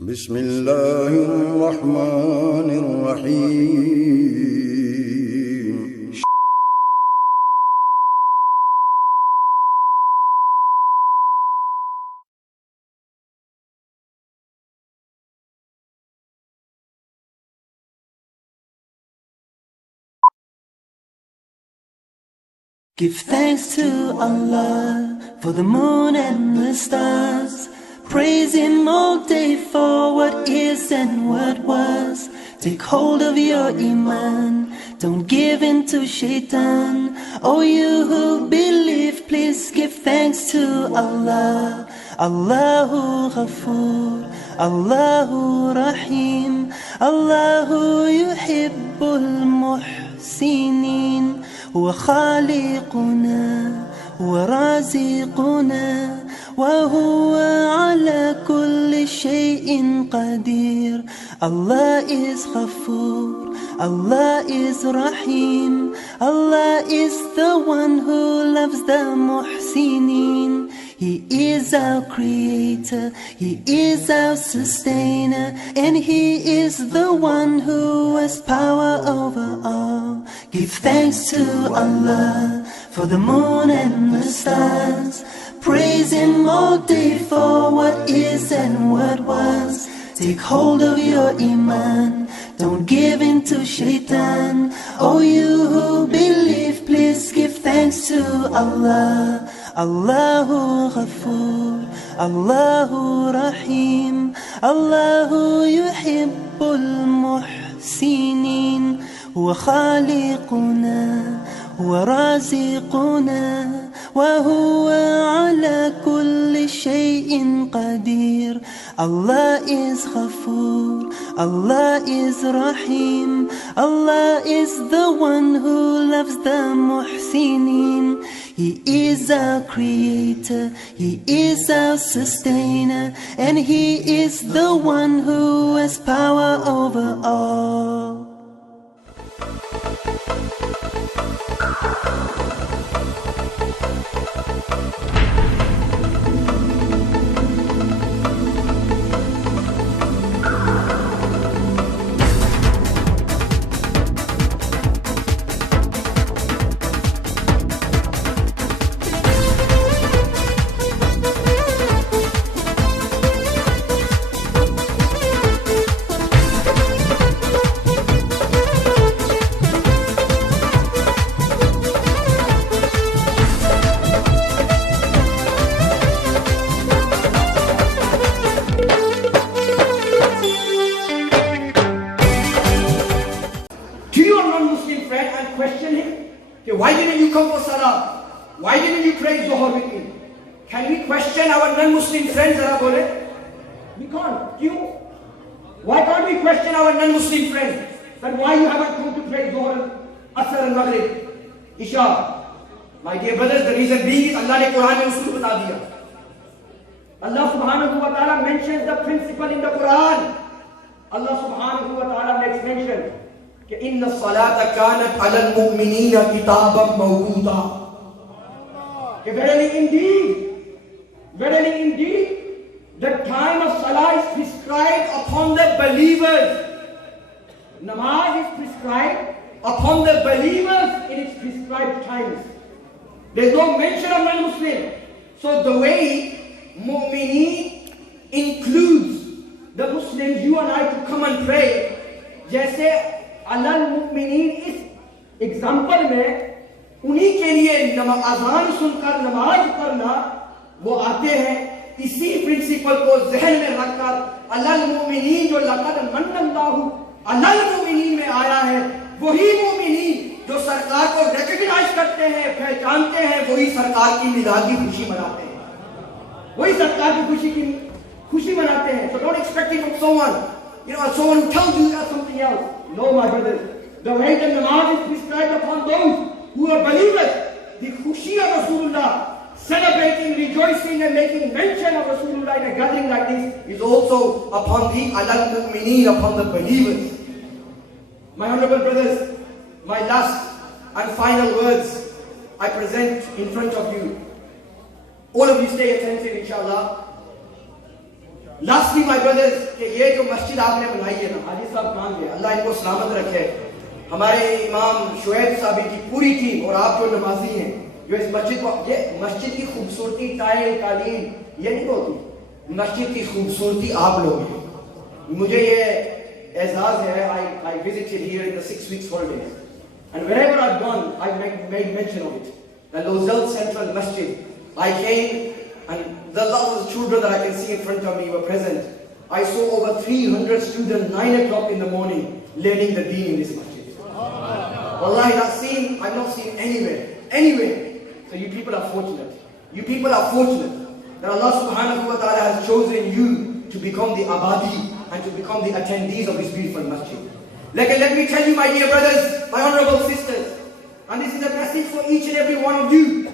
بسم الله الرحمن الرحيم. Give thanks to Allah for the moon and the stars. Praise Him all day for what is and what was. Take hold of your iman, don't give in to shaitan. Oh, you who believe, please give thanks to Allah. Allahu Ghafoor, Allahu Rahim, Allahu yuhibbul muhsinin. هو خالقنا ورازقنا وهو على كل شيء قدير. Allah is Ghafoor, Allah is Rahim, Allah is the one who loves the muhsinin. He is our creator, He is our sustainer, and He is the one who has power over all. Give thanks to Allah for the moon and the stars. Praise Him all day for what is and what was. Take hold of your iman, don't give in to shaitan. Oh, you who believe, please give thanks to Allah. Allahu Ghafoor, Allahu Rahim, Allahu yuhibbul muhsinin. هو خالقنا هو رازقنا وهو على كل شيء قدير. Allah is Ghafoor, Allah is Rahim, Allah is the one who loves the muhsinin. He is our creator, He is our sustainer, and He is the one who has power over all. Why didn't you come for Salah? Why didn't you pray Zuhr with me? Can we question our non-Muslim friends? We can't. Why can't we question our non-Muslim friends that why you haven't come to pray Zuhr, Asr and Maghrib, Isha? My dear brothers, the reason being is Allah ne Quran mein usul bata diya. Allah subhanahu wa ta'ala mentions the principle in the Quran. Allah subhanahu wa ta'ala makes mention کہ ان الصلاۃ کانت علی المؤمنین کتابا موقوتا. کہ verily indeed, the time of salah is prescribed upon the believers. Namaz is prescribed upon the believers in its prescribed times. There is no mention of non-Muslim. So the way mu'mineen includes the Muslims, you and I, to come and pray, جیسے المؤمنین اس example میں انہی کے لیے اذان سن کر نماز پڑھنا وہ آتے ہیں. اسی پرنسپل کو ذہن میں رکھ کر المؤمنین جو لقد من اللہ المؤمنین میں آیا ہے، وہی مومنین جو سرکار کو ریکگنائز کرتے ہیں، پہچانتے ہیں، وہی سرکار کی میلاد کی خوشی مناتے ہیں، وہی سرکار کی خوشی مناتے ہیں. So don't expect it from someone who tells you something else. No, my brothers, the way the namaz is prescribed upon those who are believers, the khushi of Rasulullah, celebrating, rejoicing and making mention of Rasulullah in a gathering like this, is also upon the al-mu'mineen, upon the believers. My honorable brothers, my last and final words I present in front of you. All of you stay attentive, inshallah. Lastly, my brothers, کہ یہ جو مسجد آپ نے بنائی ہے نا, حاجی صاحب کہاں گئے, اللہ ان کو سلامت رکھے, ہمارے امام شعیب صاحب کی پوری ٹیم اور آپ جو نمازی ہیں جو اس مسجد کو, یہ مسجد کی خوبصورتی ٹائل قالین یہ نہیں ہوتی, مسجد کی خوبصورتی آپ لوگ ہیں. مجھے یہ اعزاز ہے, I visited here in the 6 weeks holidays and wherever I've gone I made mention of it. The Lozelle Central Masjid, I came and the lot of children that I can see in front of me were present. I saw over 300 students 9 o'clock in the morning learning the deen in this masjid. Wallahi, I've not seen anywhere. So you people are fortunate. You people are fortunate that Allah subhanahu wa ta'ala has chosen you to become the abadi and to become the attendees of this beautiful masjid. Let me tell you, my dear brothers, my honorable sisters, and this is a message for each and every one of you.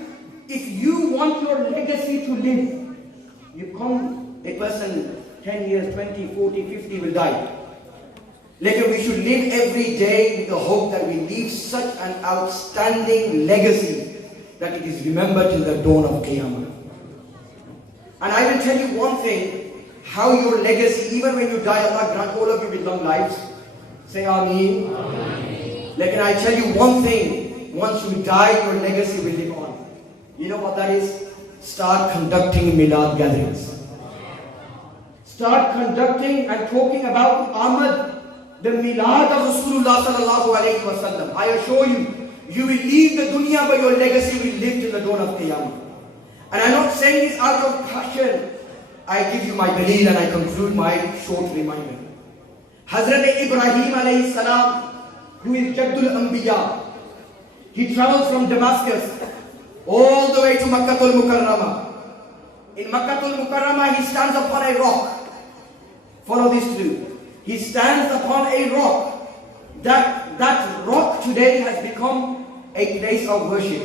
If you want your legacy to live, you come, a person 10 years, 20, 40, 50 will die. Later we should live every day with the hope that we leave such an outstanding legacy that it is remembered till the dawn of Qiyamah. And I will tell you one thing, how your legacy, even when you die, Allah grant all of you with long lives. Say Ameen. Lekin I tell you one thing, once you die, your legacy will live on. You know what that is? Start conducting milad gatherings. Start conducting and talking about Ahmad, the milad of Rasulullah sallallahu alayhi wa sallam. I assure you, you will leave the dunya, but your legacy will live till the dawn of Qiyamah. And I'm not saying this out of passion. I give you my daleel and I conclude my short reminder. Hazrat Ibrahim alayhi salam, who is Jaddul Anbiya, he travels from Damascus all the way to Makkatul Mukarramah. In Makkatul Mukarramah, he stands upon a rock. Follow this through. He stands upon a rock. That rock today has become a place of worship,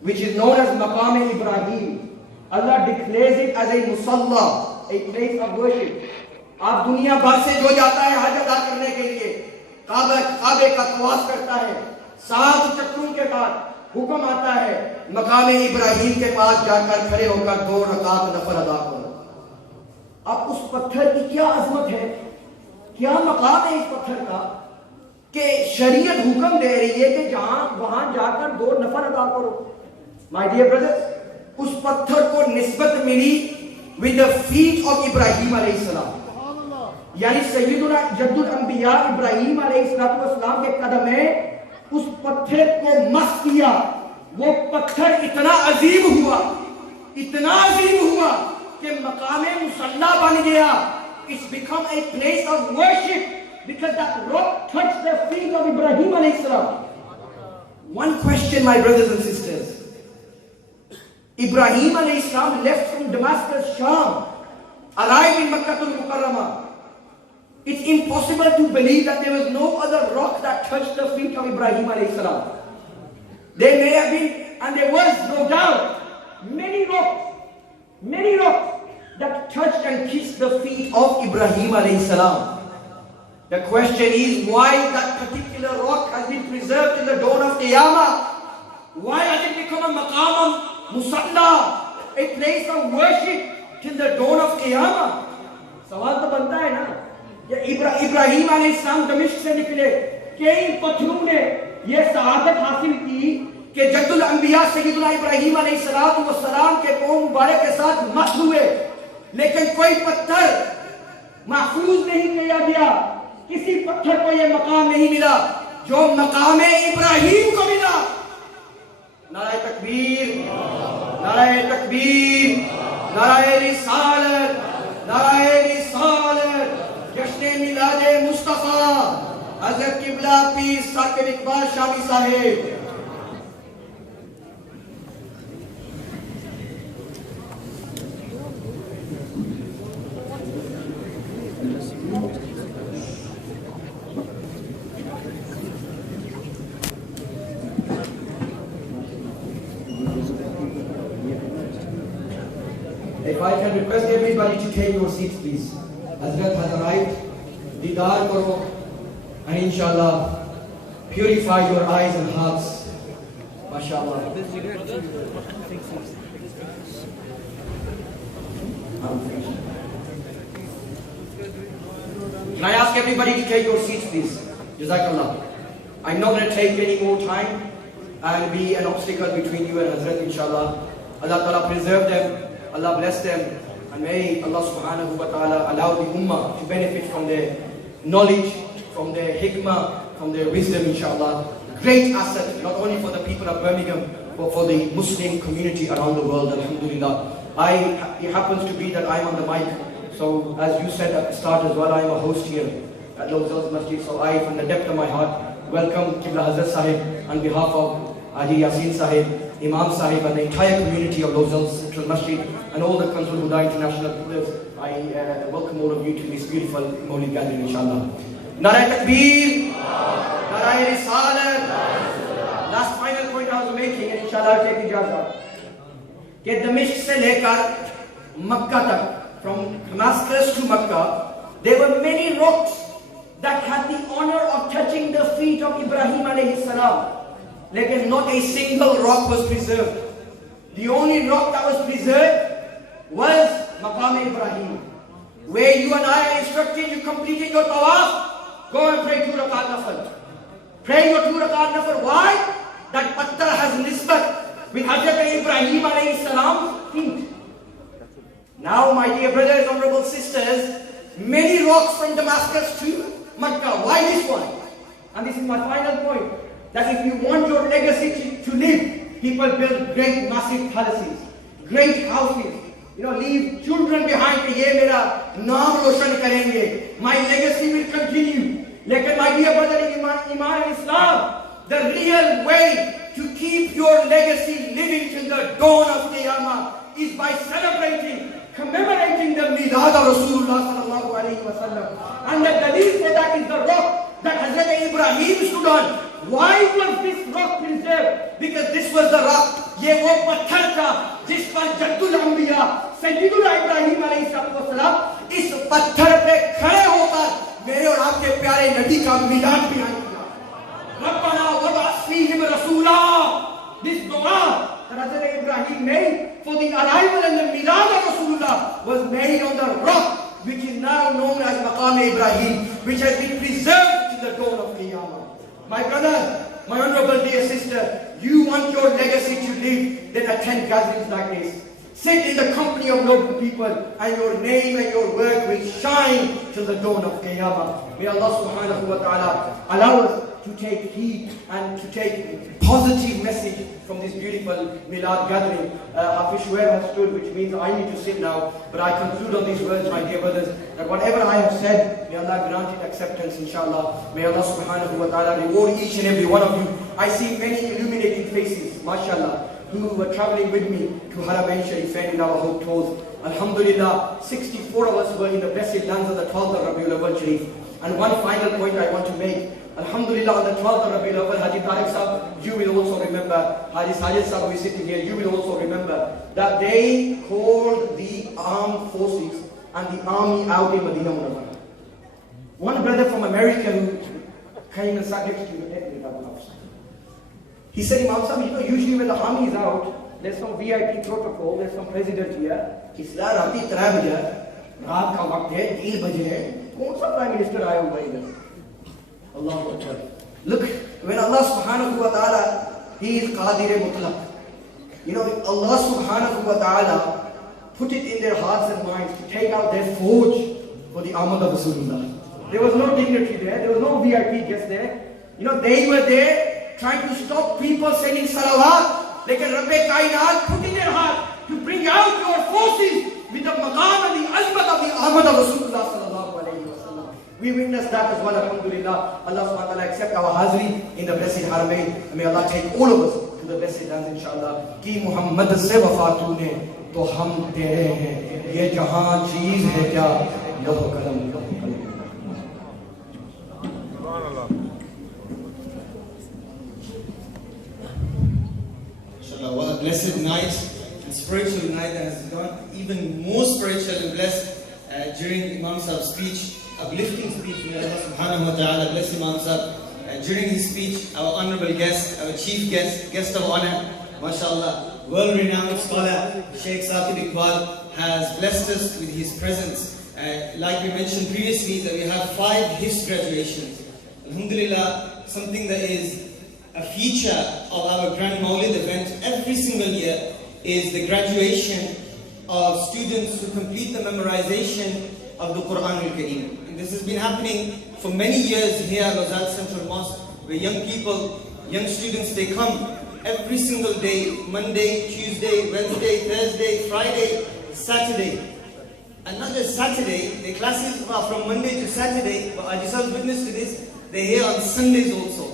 which is known as Maqam Ibrahim. Allah declares it as a musalla, a place of worship. آپ دنیا بھر سے جو جاتا ہے حج ادا کرنے کے لیے, کعبے کا طواف کرتا ہے, 7 چکروں کے بعد حکم آتا ہے مقام ابراہیم کے پاس جا کر کھڑے ہو کر 2 رکعت نفل ادا کرو. اب اس پتھر کی کیا عظمت ہے, کیا مقام ہے اس پتھر کا کہ شریعت حکم دے رہی ہے کہ وہاں جا کر 2 نفل ادا کرو. My dear brothers, اس پتھر کو نسبت ملی with the feet of Ibrahim علیہ السلام, یعنی سیدنا جد الانبیاء ابراہیم علیہ السلام کے قدم میں اس پتھر کو مس کیا. وہ پتھر اتنا عظیم ہوا کہ مقام مصلی بن گیا. It's become a place of worship because that rock touched the feet of Ibrahim alayhi salam. One question, my brothers and sisters. Ibrahim alayhi salam left from Damascus, Sham, arrived in Makkatul Mukarramah. It's impossible to believe that there was no other rock that touched the feet of Ibrahim alayhi salam. There may have been, and there was no doubt, many rocks that touched and kissed the feet of Ibrahim alayhi salam. The question is, why that particular rock has been preserved in the dawn of Qiyamah? Why has it become a maqam musalla, a place of worship till the dawn of Qiyamah? سوال تو بنتا ہے نا. ابراہیم علیہ السلام دمشق سے نکلے, کئی پتھروں نے یہ سعادت حاصل کی کہ جد الانبیاء سیدنا ابراہیم علیہ السلام کے قوم مبارک کے ساتھ مت ہوئے, لیکن کوئی پتھر محفوظ نہیں کیا گیا. کسی پتھر کو یہ مقام نہیں ملا جو مقام ابراہیم کو ملا. نعرہ تکبیر, نعرہ تکبیر, نعرہ رسالت, نعرہ رسالت. جشن میلاد مصطفیٰ حضرت قبلہ پیر ثاقب اقبال شامی صاحب. If I can request everybody to take your seats, please. Hazrat has arrived. Didar karo, and inshallah purify your eyes and hearts. MashaAllah. Can I ask everybody to take your seats, please? Jazakallah. I'm not going to take any more time and be an obstacle between you and Hazrat, inshallah. Allah Ta'ala preserve them, Allah bless them, and may Allah subhanahu wa ta'ala allow the ummah to benefit from their knowledge, from their hikmah, from their wisdom, inshallah. Great asset, not only for the people of Birmingham, but for the Muslim community around the world, alhamdulillah. It happens to be that I'm on the mic, so as you said at the start as well, I'm a host here at Lowzals Masjid, so I, from the depth of my heart, welcome Qibla Hazrat Sahib on behalf of Haji Yasin Sahib, Imam Sahib, and the entire community of Lowzals Central Masjid, and all the Kanzul Huda international pillars. I welcome all of you to this beautiful Mawlid gathering, inshallah. Narai Takbir, Narai Risalat. Last final point I was making, and inshallah I'll take the ijazah. Ke Damashq se lekar Makkah tak, from Damascus to Makkah, there were many rocks that had the honor of touching the feet of Ibrahim alayhi salam. Like not a single rock was preserved. The only rock that was preserved was Maqam Ibrahim. Where you and I are instructed, you completed your tawaf, go and pray 2 rakat nafal. Pray your 2 rakat nafal. Why? That pattar has nisbat with Hazrat Ibrahim alayhi salam's feet. Now, my dear brothers, honorable sisters, many rocks from Damascus to Makkah. Why this one? And this is my final point. That if you want your legacy to live, people build great massive palaces, great houses, leave children behind. Ye mera naam roshan karenge. My legacy will continue. Lekin my dear brother in Iman Islam, the real way to keep your legacy living till the dawn of Qiyamah is by celebrating, commemorating the Milad of Rasulullah sallallahu alayhi wa sallam. And the dalil for that is the rock that Hazrat Ibrahim stood on. Why was this rock preserved? Because this was the rock. Ye wo patthar tha, jis par Jaddul Anbiya, Sayyidul Ibrahim alayhi salam, is patthar pe khade hokar mere aur aapke pyare nabi ka milad bina kiya. Rabbana wab'ath fihim rasoola. This dua that Hazrat Ibrahim made for the arrival and the milad of Rasulullah was made on the rock which is now known as Maqam Ibrahim, which has been preserved to the dawn of Qiyamah. My brother, my honorable dear sister, you want your legacy to live, then attend gatherings like this. Sit in the company of noble people, and your name and your work will shine till the dawn of Qiyamah. May Allah subhanahu wa ta'ala allow us to take heed and to take positive message from this beautiful Milad gathering. Hafiz Shuaib has stood, which means I need to sit now. But I conclude on these words, my dear brothers, that whatever I have said, may Allah grant it acceptance, inshallah. May Allah subhanahu wa ta'ala reward each and every one of you. I see many illuminating faces, mashallah, who were traveling with me to Haramain Sharifain in our home tours. Alhamdulillah, 64 of us were in the blessed lands of the 12th of Rabiul Awwal Sharif. And one final point I want to make. Alhamdulillah, on the 12th of Rabiul Awwal, Haji Tariq Sahib, you will also remember, Haji Sajid Sahib who is sitting here, you will also remember that they called the armed forces and the army out in Medina Munawwara. One brother from America who came and sat next to me, he said, Imam Sahib, usually when the army is out, there's some VIP protocol, there's some president here. Isla rati 3 baje, raat ka waqt hai, 3 baje hai. Kaun sa prime minister aaya hua idhar? Allahu Akbar. Look, when Allah subhanahu wa ta'ala, He is Qadir Mutlaq. Allah subhanahu wa ta'ala put it in their hearts and minds to take out their forge for the Ahmad of Rasulullah. There was no dignity there was no VIP guest there. They were there trying to stop people sending salawat. Like a Rabbi Kainat put in their heart to bring out your forces with the maqam and the azmat of the Ahmad of Rasulullah sallallahu alayhi wa sallam. We witnessed that as well, alhamdulillah. Allah subhanahu wa ta'ala accept our hazri in the blessed Haramain. And may Allah take all of us to the blessed lands, inshallah. Ki Muhammad se wafa tune, to hum tere hain. Ye jahan cheez hai kya, lahu kalam, lahu kalam. What a blessed night, and spiritual night that has gone even more spiritual and blessed during Imam Sahib's speech, uplifting speech. May Allah subhanahu wa ta'ala bless Imam Sahib. During his speech, our honorable guest, our chief guest of honor, mashallah, world-renowned scholar, Sheikh Saqib Iqbal, has blessed us with his presence. Like we mentioned previously, that we have 5 Hifz graduations. Alhamdulillah, something that is a feature of our Grand Mawlid event every single year is the graduation of students who complete the memorization of the Quran al-Kareem. And this has been happening for many years here at Lazad Central Mosque, where young people, young students, they come every single day, Monday, Tuesday, Wednesday, Thursday, Friday, Saturday. And not just Saturday, the classes are from Monday to Saturday, but I just have witness to this, they're here on Sundays also.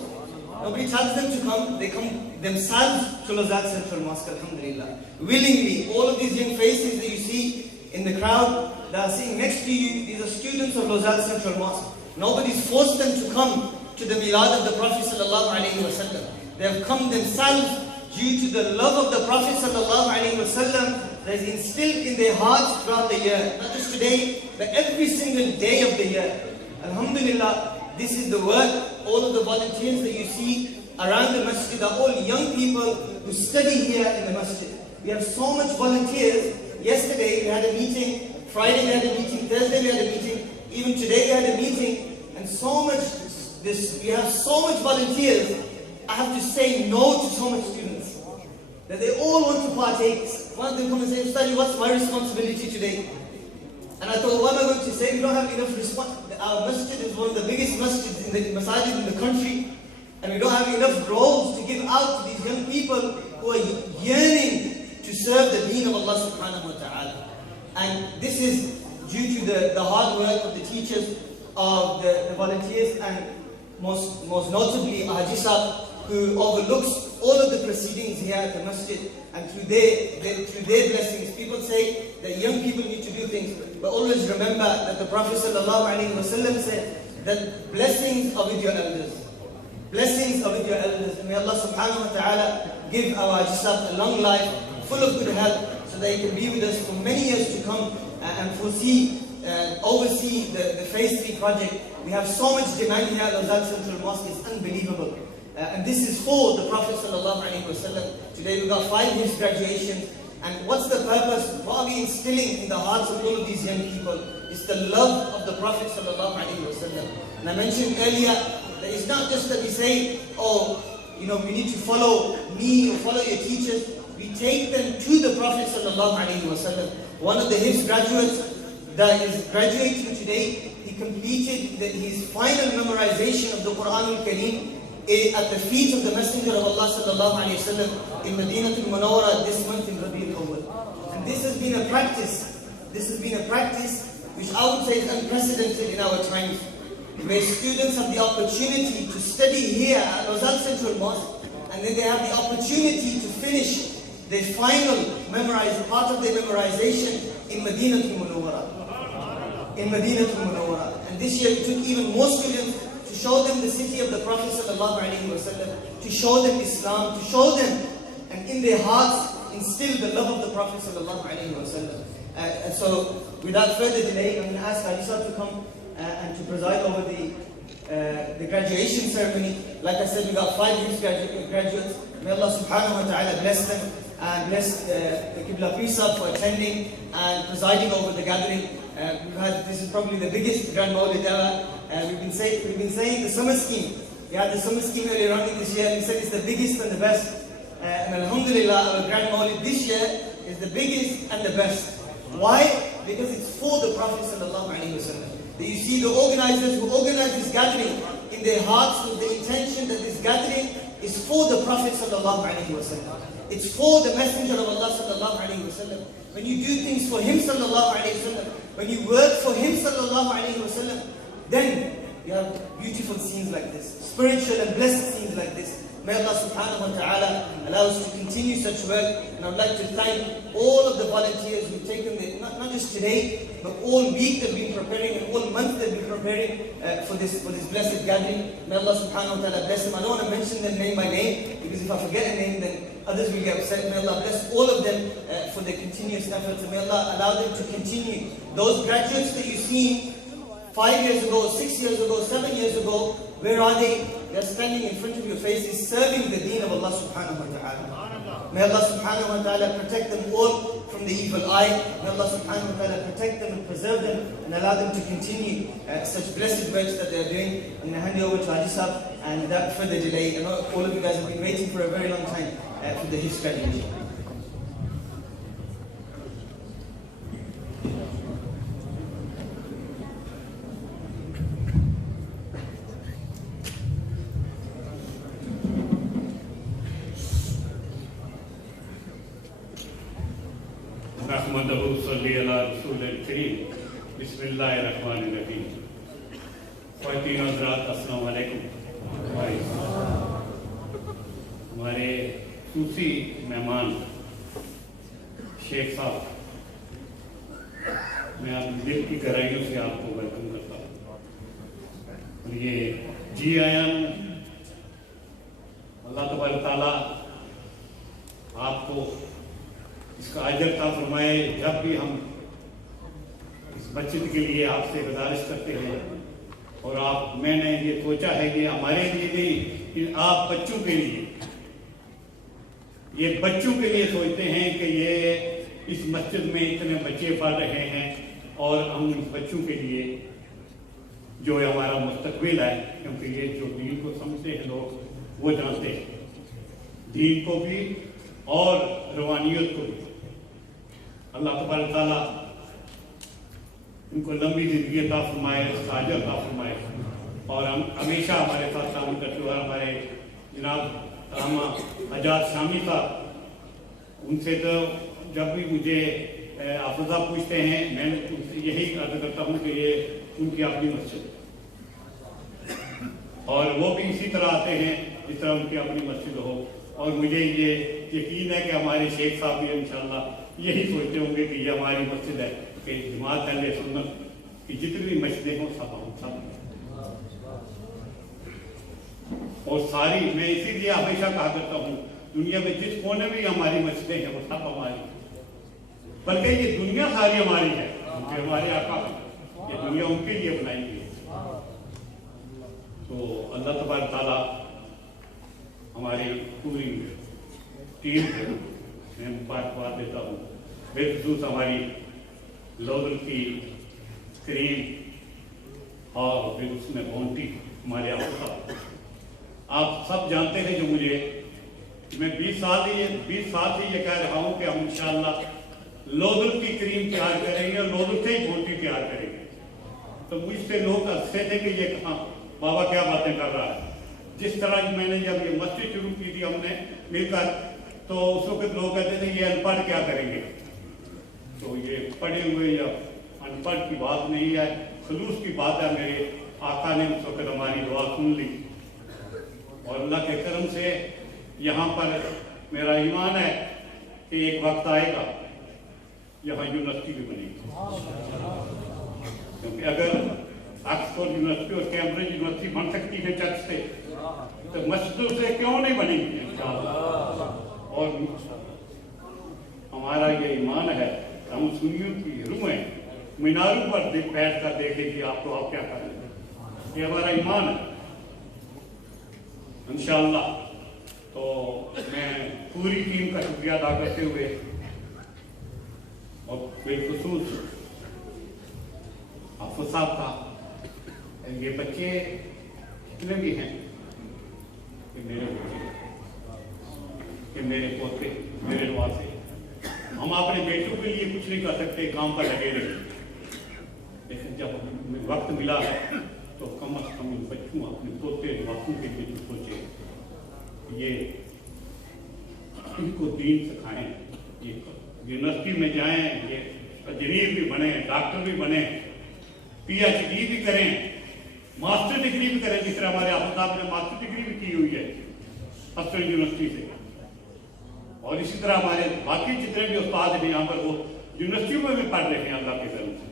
Nobody tells them to come, they come themselves to Lazad Central Mosque, alhamdulillah. Willingly, all of these young faces that you see in the crowd that are sitting next to you, these are students of Lazad Central Mosque. Nobody's forced them to come to the Milad of the Prophet sallallahu alaihi wasallam. They have come themselves due to the love of the Prophet sallallahu alaihi wasallam that is instilled in their hearts throughout the year. Not just today, but every single day of the year. Alhamdulillah, this is the work. All of the volunteers that you see around the masjid are all young people who study here in the masjid. We have so much volunteers. Yesterday we had a meeting, Friday we had a meeting, Thursday we had a meeting, even today we had a meeting, and so much, we have so much volunteers. I have to say no to so much students, that they all want to partake. One of them come and say, Ustadi, what's my responsibility today? And I thought, what am I going to say? We don't have enough response. Our masjid is one of the biggest masjids in the masajid in the country, and we don't have enough roles to give out to these young people who are yearning to serve the deen of Allah subhanahu wa ta'ala. And this is due to the hard work of the teachers, of the volunteers, and most notably Haji Sahib, who overlooks all of the proceedings here at the masjid, and through their blessings. People say that young people need to do things, but always remember that the Prophet ﷺ said that blessings are with your elders. Blessings are with your elders. And may Allah subhanahu wa ta'ala give our Haji Sahib a long life, full of good health, so that he can be with us for many years to come and oversee the Phase 3 project. We have so much demand here at Lazad Central Mosque, it's unbelievable. And this is for the Prophet ﷺ. Today we got 5 Hifz graduations. And what's the purpose? What are we instilling in the hearts of all of these young people? It's the love of the Prophet ﷺ. And I mentioned earlier that it's not just that we say, oh, we need to follow me or follow your teachers. We take them to the Prophet ﷺ. One of the Hifz graduates that is graduating today, he completed his final memorization of the Quran al-Kareem at the feet of the Messenger of Allah sallallahu alayhi wa sallam in Madinatul Munawwara this month in Rabiul Awwal. And this has been a practice. This has been a practice which I would say is unprecedented in our times, where students have the opportunity to study here at Lazad Central Mosque, and then they have the opportunity to finish their final part of their memorization in Madinatul Munawwara. And this year we took even more students to show them the city of the Prophet ﷺ, to show them Islam, to show them, and in their hearts instill the love of the Prophet ﷺ. And so, without further delay, I'm going to ask Haji Sahib to come and to preside over the graduation ceremony. Like I said, we got 5 Hifz graduates. May Allah subhanahu wa ta'ala bless them and bless the Qibla Pir Sahib for attending and presiding over the gathering. This is probably the biggest Grand Mawlid ever. We've been saying the summer scheme. We had the summer scheme earlier on in this year, and we said it's the biggest and the best. And Alhamdulillah, our Grand Mawlid this year is the biggest and the best. Why? Because it's for the Prophet ﷺ. You see the organizers who organize this gathering in their hearts with the intention that this gathering is for the Prophet ﷺ. It's for the Messenger of Allah ﷺ. When you do things for him ﷺ, when you work for him ﷺ, then you have beautiful scenes like this, spiritual and blessed scenes like this. May Allah subhanahu wa ta'ala allow us to continue such work. And I would like to thank all of the volunteers who've taken not just today, but all week they've been preparing and all month they've been preparing for this blessed gathering. May Allah subhanahu wa ta'ala bless them. I don't want to mention them name by name, because if I forget a name, then others will get upset. May Allah bless all of them for their continuous efforts. And may Allah allow them to continue. Those graduates that you've seen 5 years ago, 6 years ago, 7 years ago, where are they? They're standing in front of your faces, serving the deen of Allah subhanahu wa ta'ala. May Allah subhanahu wa ta'ala protect them all from the evil eye. May Allah subhanahu wa ta'ala protect them and preserve them and allow them to continue such blessed works that they are doing. I'm going to hand you over to Haji Sahab, and without further delay, I know all of you guys have been waiting for a very long time for the Hifz graduation. نحمدہ صلی علی رسول الکریم بسم اللہ الرحمن الرحیم. خواتین و حضرات السلام علیکم. ہمارے خصوصی مہمان شیخ صاحب، میں آپ دل کی گہرائیوں سے آپ کو ویلکم کرتا ہوں. اور یہ جی آیا اللہ تبارک تعالیٰ آپ کو اس کا اجر عطا فرمائے. جب بھی ہم اس مسجد کے لیے آپ سے گزارش کرتے ہیں، اور میں نے یہ سوچا ہے کہ ہمارے لیے نہیں، آپ بچوں کے لیے، یہ بچوں کے لیے سوچتے ہیں کہ یہ اس مسجد میں اتنے بچے پڑھ رہے ہیں، اور ہم اس بچوں کے لیے جو ہمارا مستقبل ہے، کیونکہ یہ جو دین کو سمجھتے ہیں لوگ وہ جانتے ہیں دین کو بھی اور روحانیت کو بھی. اللہ تبارک تعالیٰ ان کو لمبی زندگی عطا فرمائے، اجر عطا فرمائے، اور ہم ہمیشہ ہمارے ساتھ کام کرتے ہوئے. ہمارے جناب علامہ حجاج شامی صاحب، ان سے تو جب بھی مجھے حافظہ پوچھتے ہیں، میں ان سے یہی عرض کرتا ہوں کہ یہ ان کی اپنی مسجد، اور وہ بھی اسی طرح آتے ہیں جس طرح ان کی اپنی مسجد ہو. اور مجھے یہ یقین ہے کہ ہمارے شیخ صاحب بھی انشاءاللہ یہی سوچتے ہوں گے کہ یہ ہماری مسجد ہے، کہ جماعت اہل سنت کی جتنی بھی مسجدیں ہوں سب اور ساری، میں اسی لیے ہمیشہ کہا کرتا ہوں دنیا میں جس کونے میں ہماری مسجدیں ہیں وہ سب ہماری، بلکہ یہ دنیا ساری ہماری ہے، کیونکہ ہمارے آقا یہ دنیا ان کے لیے بنائی گئی ہے. تو اللہ تبارک تعالیٰ ہماری پوری ٹیم کو میں مبارکباد دیتا ہوں، بالخصوص ہماری لودل کی کریم اور پھر اس میں بونٹی ہمارے آپ آپ سب جانتے ہیں جو مجھے، میں 20 سال سے یہ کہہ رہا ہوں کہ ہم انشاءاللہ لودل کی کریم تیار کریں گے اور لودل سے ہی بونٹی تیار کریں گے. تو مجھ سے لوگ ہنستے تھے کہ یہ کہاں بابا کیا باتیں کر رہا ہے. جس طرح میں نے جب یہ مسجد شروع کی تھی ہم نے مل کر، تو اس وقت لوگ کہتے تھے یہ ان پڑھ کیا کریں گے. تو یہ پڑھے ہوئے یا ان پڑھ کی بات نہیں ہے، خلوص کی بات ہے. میرے آقا نے اس وقت ہماری دعا سن لی، اور اللہ کے کرم سے یہاں پر میرا ایمان ہے کہ ایک وقت آئے گا یہاں یونیورسٹی بھی بنے گی. کیونکہ اگر آکسفورڈ یونیورسٹی اور کیمبرج یونیورسٹی بن سکتی ہے چرچ سے، تو مسجدوں سے کیوں نہیں بنے گی انشاءاللہ. اور ہمارا یہ ایمان ہے، ہم سنیوں کی روحیں میناروں پر بیٹھ کر دیکھیں کہ آپ کو آپ کیا کریں گے. یہ ہمارا ایمان ہے انشاءاللہ. تو میں پوری ٹیم کا شکریہ ادا کرتے ہوئے، اور بالخصوص حافظ صاحب کا، یہ بچے جتنے بھی ہیں کہ میرے بچے، کہ میرے پوتے، میرے نواسے، ہم اپنے بیٹوں کے لیے کچھ نہیں کر سکتے، کام پر لگے رہے، لیکن جب ہمیں وقت ملا ہے تو کم از کم ان بچوں، اپنے پوتے نواسوں کے لیے سوچے یہ ان کو دین سکھائیں، یہ یونیورسٹی میں جائیں، یہ انجینئر بھی بنیں، ڈاکٹر بھی بنیں، پی ایچ ڈی بھی کریں، ماسٹر ڈگری بھی کریں، جس طرح ہمارے حافظ صاحب نے ماسٹر ڈگری بھی کی ہوئی ہے افسر یونیورسٹی سے. اور اسی طرح ہمارے باقی جتنے بھی استاد ہیں یہاں پر وہ یونیورسٹیوں میں بھی پڑھ رہے ہیں اللہ کے کرم سے.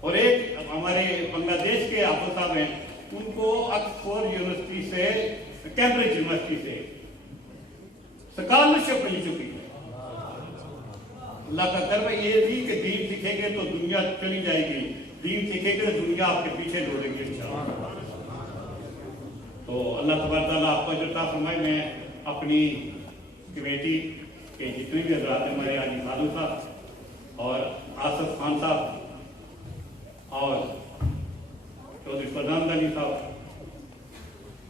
اور ایک ہمارے بنگلہ دیش کے حافظ صاحب ہیں، ان کو آکسفورڈ یونیورسٹی سے، کیمبرج یونیورسٹی سے اسکالرشپ مل چکی ہے. اللہ کا کرم یہ تھی کہ دین سیکھیں گے تو دنیا چلی جائے گی، دین سیکھیں گے تو دنیا آپ کے پیچھے دوڑے گی انشاءاللہ. تو اللہ تبارک تعالیٰ آپ کو اجر عطا فرمائے. میں اپنی کمیٹی کہ جتنے بھی حضرات ہمارے علی خالو صاحب اور آصف خان صاحب اور چودھری فردان علی صاحب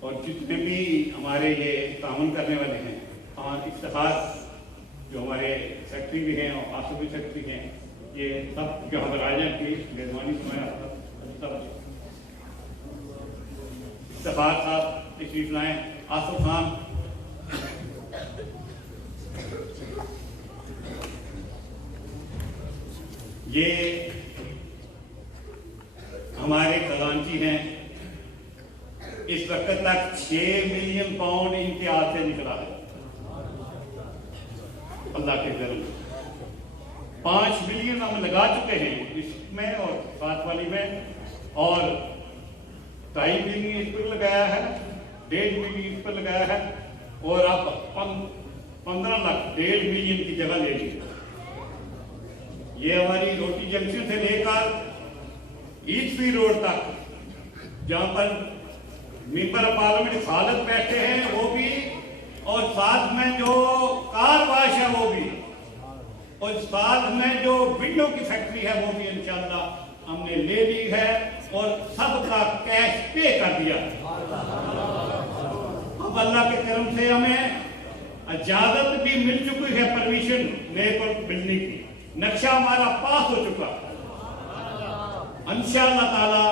اور جتنے بھی ہمارے یہ تعاون کرنے والے ہیں اور افتخار جو ہمارے سیکٹری بھی ہیں اور آصف بھی سیکٹری ہیں، یہ سب جو ہم راجہ کی میزبانی سمایا سب افتخار صاحب تشریف لائیں، آصف خان یہ ہمارے خزانچی ہیں، اس وقت تک 6 ملین پاؤنڈ ان کے ہاتھ سے نکلا ہے اللہ کے کرم سے۔ 5 ملین ہم لگا چکے ہیں اس میں اور ساتھ والی میں، اور 2.5 ملین اس پر لگایا ہے، 1.5 ملین اس پر لگایا ہے، اور اب 15 لاکھ 1.5 ملین کی جگہ لے لی۔ یہ ہماری روٹی جنکشن سے لے کر ایسوی روڈ تک جہاں پر ممبر پارلیمنٹ خالد بیٹھے ہیں وہ بھی، اور ساتھ میں جو کار واش ہے وہ بھی، اور ساتھ میں جو ونڈو کی فیکٹری ہے وہ بھی انشاءاللہ ہم نے لے لی ہے اور سب کا کیش پے کر دیا۔ اب اللہ کے کرم سے ہمیں اجازت بھی مل چکی ہے پرمیشن نئے پر بلڈنگ کی، نقشہ ہمارا پاس ہو چکا۔ انشاءاللہ تعالی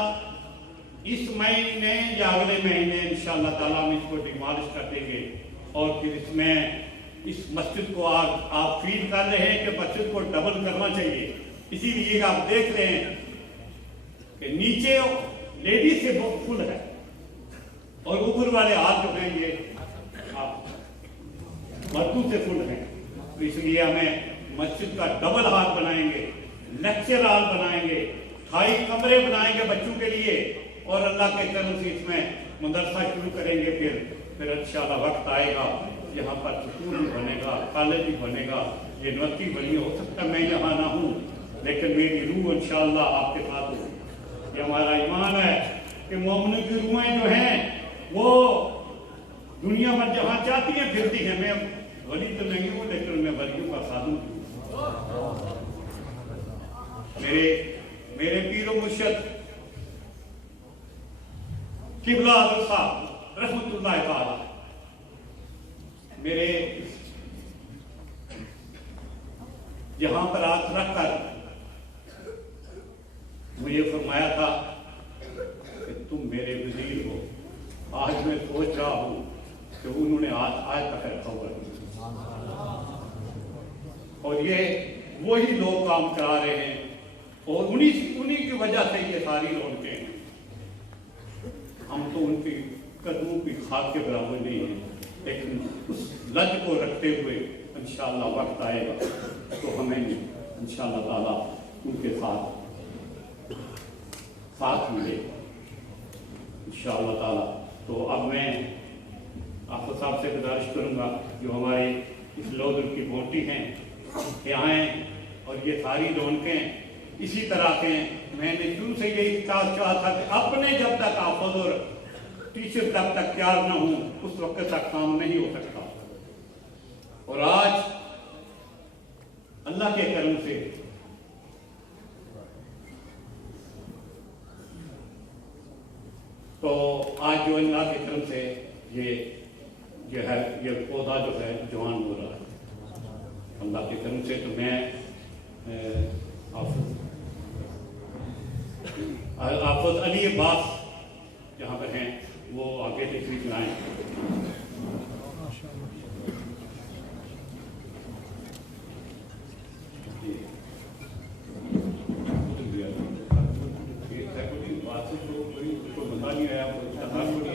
اس مہینے یا اگلے مہینے انشاءاللہ تعالی ہم اس کو ڈیمالش کر دیں گے، اور پھر اس میں اس مسجد کو آپ فیل کر رہے ہیں کہ مسجد کو ڈبل کرنا چاہیے، اسی لیے آپ دیکھ رہے ہیں کہ نیچے لیڈیز سے فل ہے اور اوپر والے ہاتھ جو ہیں یہ مردوں سے فل ہیں، تو اس لیے ہمیں مسجد کا ڈبل ہال بنائیں گے، لیکچر ہال بنائیں گے، 28 کمرے بنائیں گے بچوں کے لیے، اور اللہ کے کرم سے اس میں مدرسہ شروع کریں گے۔ پھر انشاءاللہ وقت آئے گا یہاں پر سکول بھی بنے گا، کالج بھی بنے گا، یونیورسٹی بنی، ہو سکتا ہے میں یہاں نہ ہوں لیکن میری روح انشاءاللہ آپ کے ساتھ ہو۔ یہ ہمارا ایمان ہے کہ مومنوں کی روحیں جو ہیں وہ دنیا میں جہاں چاہتی ہیں پھرتی ہیں۔ میں ولی تو نہیں ہوں لیکن میں ولیوں کا خادم ہوں۔ میرے پیر و مرشد قبلہ حضرت صاحب رحمت اللہ تعالی میرے یہاں پر ہاتھ رکھ کر مجھے فرمایا تھا کہ تم میرے وزیر ہو۔ آج میں سوچ رہا ہوں کہ انہوں نے آج تک رکھا ہوا ہے، اور یہ وہی لوگ کام کرا رہے ہیں، اور انہی کی وجہ سے یہ ساری رونقیں ہیں۔ ہم تو ان کی قدموں کی خاک کے برابر نہیں ہیں، لیکن اس لج کو رکھتے ہوئے انشاءاللہ وقت آئے گا تو ہمیں انشاءاللہ تعالیٰ ان کے ساتھ ملے انشاءاللہ تعالیٰ۔ تو اب میں آفت صاحب سے گزارش کروں گا جو ہمارے اس لوگر کی بونٹی ہیں کہ آئیں، اور یہ ساری رونقیں اسی طرح کے میں نے شروع سے یہی چاہا تھا کہ اپنے جب تک حافظ اور ٹیچر جب تک تیار نہ ہوں اس وقت تک کام نہیں ہو سکتا، اور آج اللہ کے کرم سے تو آج جو اللہ کے کرم سے یہ ہے یہ پودا جو ہے جوان ہو رہا ہے اللہ کے کرم سے۔ تو میں حافظ علی عباس جہاں پر ہیں وہ آگے تشریف لائیں۔ بندہ نہیں آیا، نہیں آیا،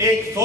100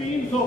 300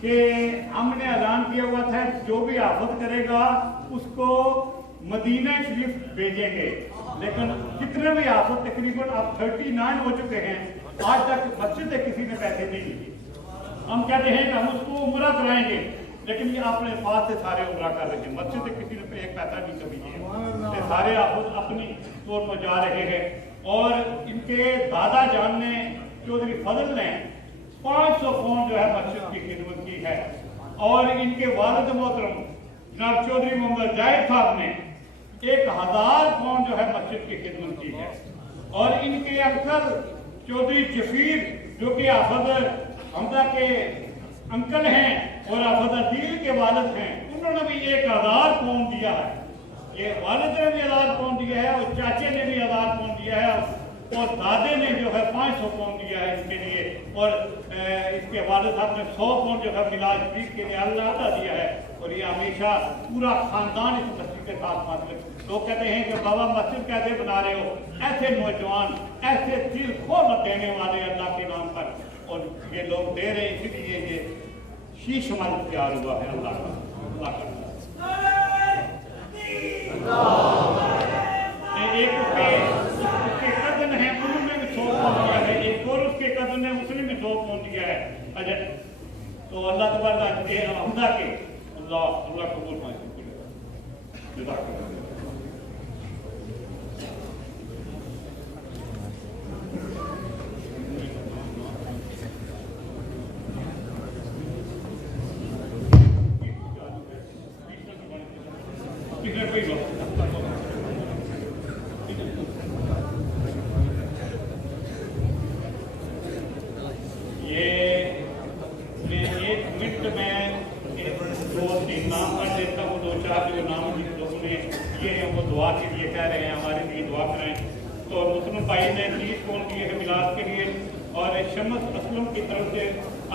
کہ ہم نے اعلان کیا ہوا تھا جو بھی آفت کرے گا اس کو مدینہ شریف بھیجیں گے، لیکن جتنے بھی آفت تقریباً اب 39 ہو چکے ہیں، آج تک مسجد سے کسی نے پیسے نہیں لیے۔ ہم کہتے ہیں کہ ہم اس کو عمرہ کرائیں گے، لیکن یہ اپنے پاس سے سارے عمرہ کر رہے ہیں، مسجد سے کسی نے ایک پیسہ نہیں کبھی دیا، سارے آفت اپنی طور پر جا رہے ہیں۔ اور ان کے دادا جان نے چودھری فضل نے 500 پاؤنڈ جو ہے مسجد کی خدمت کی ہے، اور ان کے والد محترم جناب چودھری محمد زاہد صاحب نے 1000 پاؤنڈ جو ہے مسجد کی خدمت کی ہے، اور ان کے انکل چودھری جفیر جو کہ حافظ حمزہ کے انکل ہیں اور حافظ عدیل کے والد ہیں، انہوں نے بھی 1000 پاؤنڈ دیا ہے۔ یہ والد نے بھی 1000 پاؤنڈ دیا ہے، اور چاچے نے بھی 1000 پاؤنڈ دیا ہے، اور دادے نے جو ہے 500 پاؤنڈ دیا ہے اس کے لیے، اور اس کے والد صاحب نے 100 پاؤنڈ جو ہے میلاد شریف کے لیے اللہ دیا ہے، اور یہ ہمیشہ پورا خاندان اس مسجد کے ساتھ مطلب۔ لوگ کہتے ہیں کہ بابا مسجد کیسے بنا رہے ہو؟ ایسے نوجوان، ایسے دل کھول دینے والے اللہ کے نام پر، اور یہ لوگ دے رہے ہیں، اسی لیے یہ شیش مال تیار ہوا ہے اللہ کا۔ اللہ کا ایک اس کے کزن ہیں، انہوں نے بھی 100 پاؤنڈ دیا ہے، ایک اور اس کے کزن ہے، اس نے بھی 100 پاؤنڈ دیا ہے اجر۔ تو اللہ تبارک کے حمزہ کے اللہ قبول فرمائے۔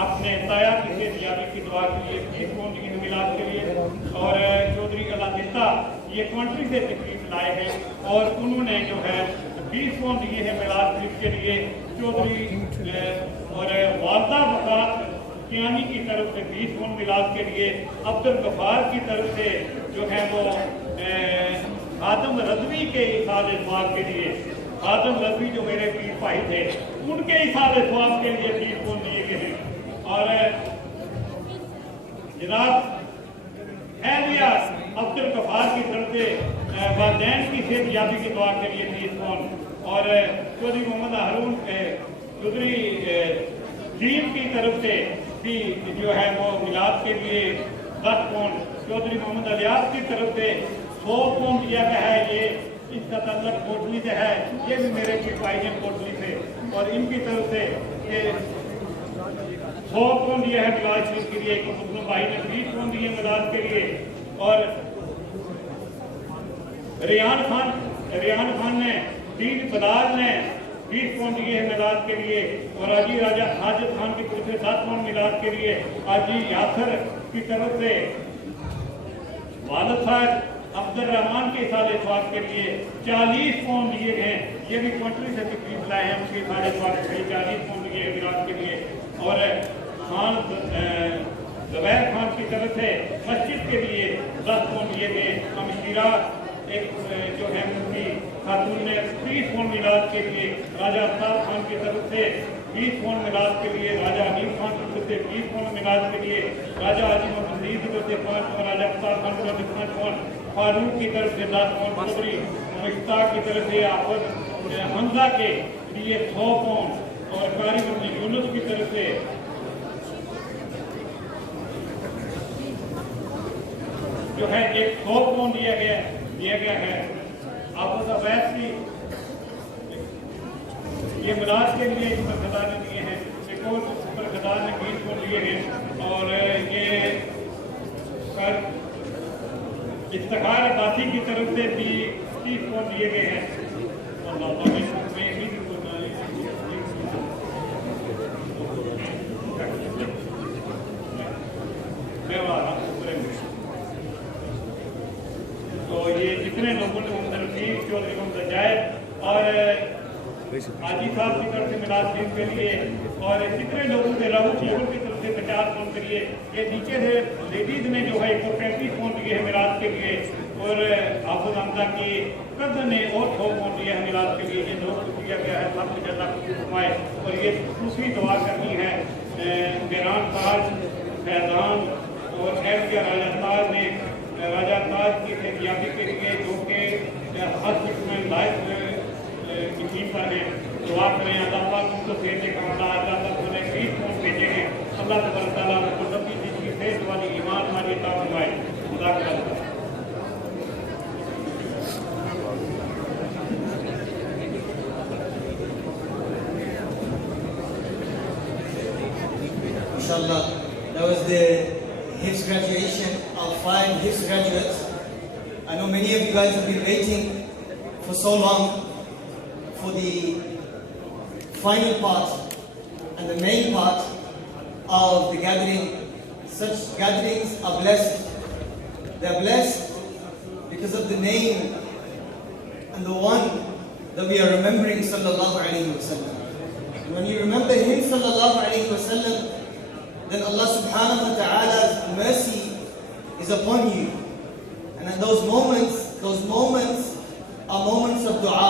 اپنے تایا کی صحتیابی کی دعا کے لیے 20 پاؤنڈ کی میلاد کے لیے، اور چودھری علادتہ یہ کنٹری سے تشریف لائے ہیں، اور انہوں نے جو ہے 20 پاؤنڈ دیے ہیں میلاد شریف کے لیے۔ چودھری اور والدہ وقات کیانی کی طرف سے 20 پاؤنڈ میلاد کے لیے، عبدالغفار کی طرف سے جو ہے وہ خادم رضوی کے اصال ثواب کے لیے، خادم رضوی جو میرے پیر بھائی تھے ان کے اصال ثواب کے لیے 20 پاؤنڈ دیے گئے ہیں، اور جناب اہلیہ عبدالغفار کی طرف سے والدین کی صحتیابی کی دعا کے لیے 20 پاؤنڈ، اور چودھری محمد ہارون چودھری دین کی طرف سے بھی جو ہے وہ میلاد کے لیے 10 پاؤنڈ، چودھری محمد الیاس کی طرف سے 100 پاؤنڈ دیا گیا ہے۔ یہ اس کا تعلق کوٹلی سے ہے، یہ بھی میرے کی بھائی ہیں کوٹلی سے، اور ان کی طرف سے یہ 100 پاؤنڈ دیا ہے میلاد شریف کے لیے، ایک مسلم بھائی نے 20 پاؤنڈ دیے میلاد کے لیے، اور ریان خان نے 20 بلال نے 20 پاؤنڈ دیے ہیں میلاد کے لیے، اور حاجی راجہ حاجت خان کی طرف سے 7 پاؤنڈ میلاد کے لیے، حاجی یاسر کی طرف سے والد صاحب عبد الرحمان کے اصال ثواب کے لیے 40 پاؤنڈ دیے گئے ہیں، یہ بھی کنٹری سے تشریف لائے ہیں، ان کے اصال ثواب کے لیے 40 پاؤنڈ دیے ہیں میلاد کے لیے، اور خان زبیر خان کی طرف سے مسجد کے لیے 10 پاؤنڈ دیے گئے، ہمشیرہ ایک جو ہے مفتی خاتون نے 30 پاؤنڈ میلاد کے لیے، راجہ افطار خان کی طرف سے 20 پاؤنڈ میلاد کے لیے، راجہ حنیف خان کی طرف سے 20 پاؤنڈ میلاد کے لیے، راجہ حاجی محمد عزیز کی طرف سے 5 پاؤنڈ، راجہ افطار خان کی طرف سے 5 پاؤنڈ، فاروق کی طرف سے 10 پاؤنڈ، چودھری مشتاق کی طرف سے حافظ حمزہ کے لیے 100 پاؤنڈ، اور قاری بن یونس کی طرف سے جو ہے 100 پاؤنڈ دیا گیا ہے۔ آپ کو ویسے یہ میلاد کے لیے خدا نے دیے ہیں، ایک اور خدا نے 20 پاؤنڈ دیے ہیں، اور یہ افتخار عباسی کی طرف سے بھی 30 پاؤنڈ دیے گئے ہیں، تو یہ جتنے لوگوں نے چودھری محمد زاہد اور حاجی صاحب کی طرف سے میلاد شریف کے لیے اور جتنے لوگوں نے راہو لیبر کی طرف سے 50 پاؤنڈ کے لیے، یہ نیچے سے لیڈیز نے جو ہے 35 پاؤنڈ دیے ہیں میلاد کے لیے، اور حافظ حمزہ کی کزن نے اور 100 پاؤنڈ دیے ہیں میلاد کے لیے. یہ لوگ کو دیا گیا ہے، سب کو جزا فرمائے. اور یہ دوسری دعا کرنی ہے میران تاج فیضان اور ایسیا راجہ تاج نے راجہ تاج کی صحتیابی کے لیے جو کہ ہاسپٹل لائف کی ٹیم پر ہیں. دعا کریں اللہ پاک ان کو صحت کاملہ اللہ تک انہیں 20 پاؤنڈ بھیجے ہیں. اللہ تبارک تعالیٰ کو سبھی چیز کی صحت والی ایمان والی عطا فرمائے. خدا کا Inshallah, that was the HIFZ graduation of 5 HIFZ graduates. I know many of you guys have been waiting for so long for the final part and the main part of the gathering. Such gatherings are blessed. They are blessed because of the name and the one that we are remembering, sallallahu alayhi wa sallam. And when you remember him, sallallahu alayhi wa sallam, then Allah subhanahu wa ta'ala's mercy is upon you. And in those moments are moments of dua.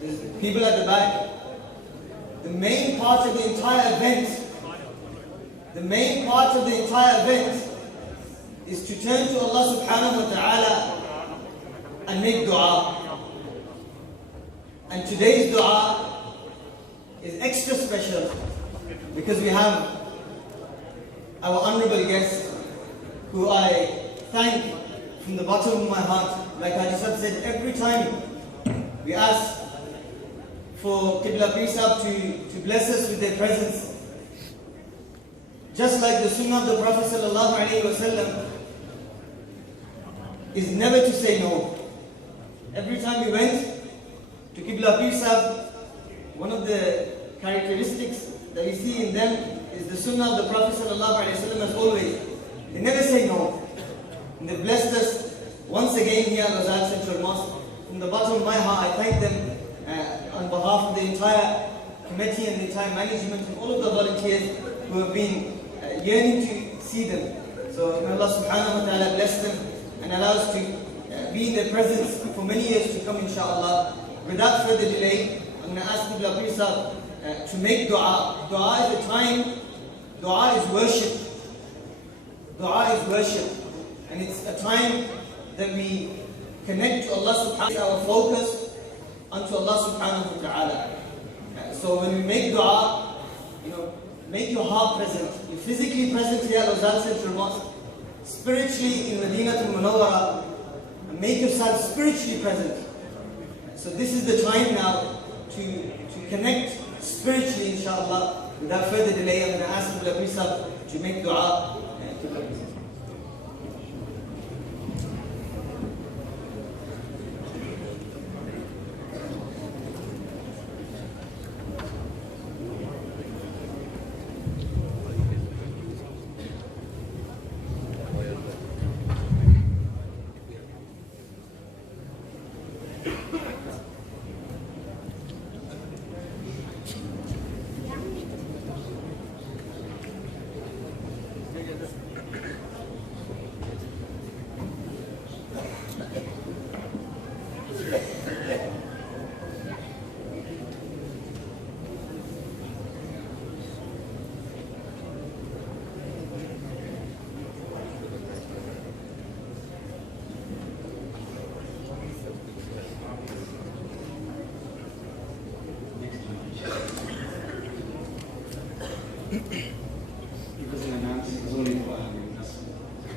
There's people at the back. The main part of the entire event is to turn to Allah subhanahu wa ta'ala and make dua. And today's dua is extra special because we have our honorable guest, who I thank from the bottom of my heart. Like Haji Sahib said, every time we ask for Qibla Pir Sahib to bless us with their presence. Just like the sunnah of the Prophet sallallahu alaihi wasallam is never to say no. Every time we went to Qibla Pir Sahib, one of the characteristics that we see in them is the sunnah of the Prophet sallallahu alaihi wasallam as always. They never say no. And they blessed us once again here at Razak Central Mosque. From the bottom of my heart, I thank them on behalf of the entire committee and the entire management and all of the volunteers who have been yearning to see them. So may Allah subhanahu wa ta'ala bless them and allow us to be in their presence for many years to come, inshallah. Without further delay, I'm going to ask Qibla Pir Sahib to make dua. Dua is a time, dua is worship. Dua is worship. And it's a time that we connect to Allah subhanahu wa ta'ala, our focus unto Allah subhanahu wa ta'ala. So when we make dua, make your heart present. You're physically present here at Razak Central Mosque, spiritually in Madinatul Munawwara, and make yourself spiritually present. So this is the time now to connect spiritually, inshallah. Without further delay, I'm going to ask Qibla Pir Sahib to make dua.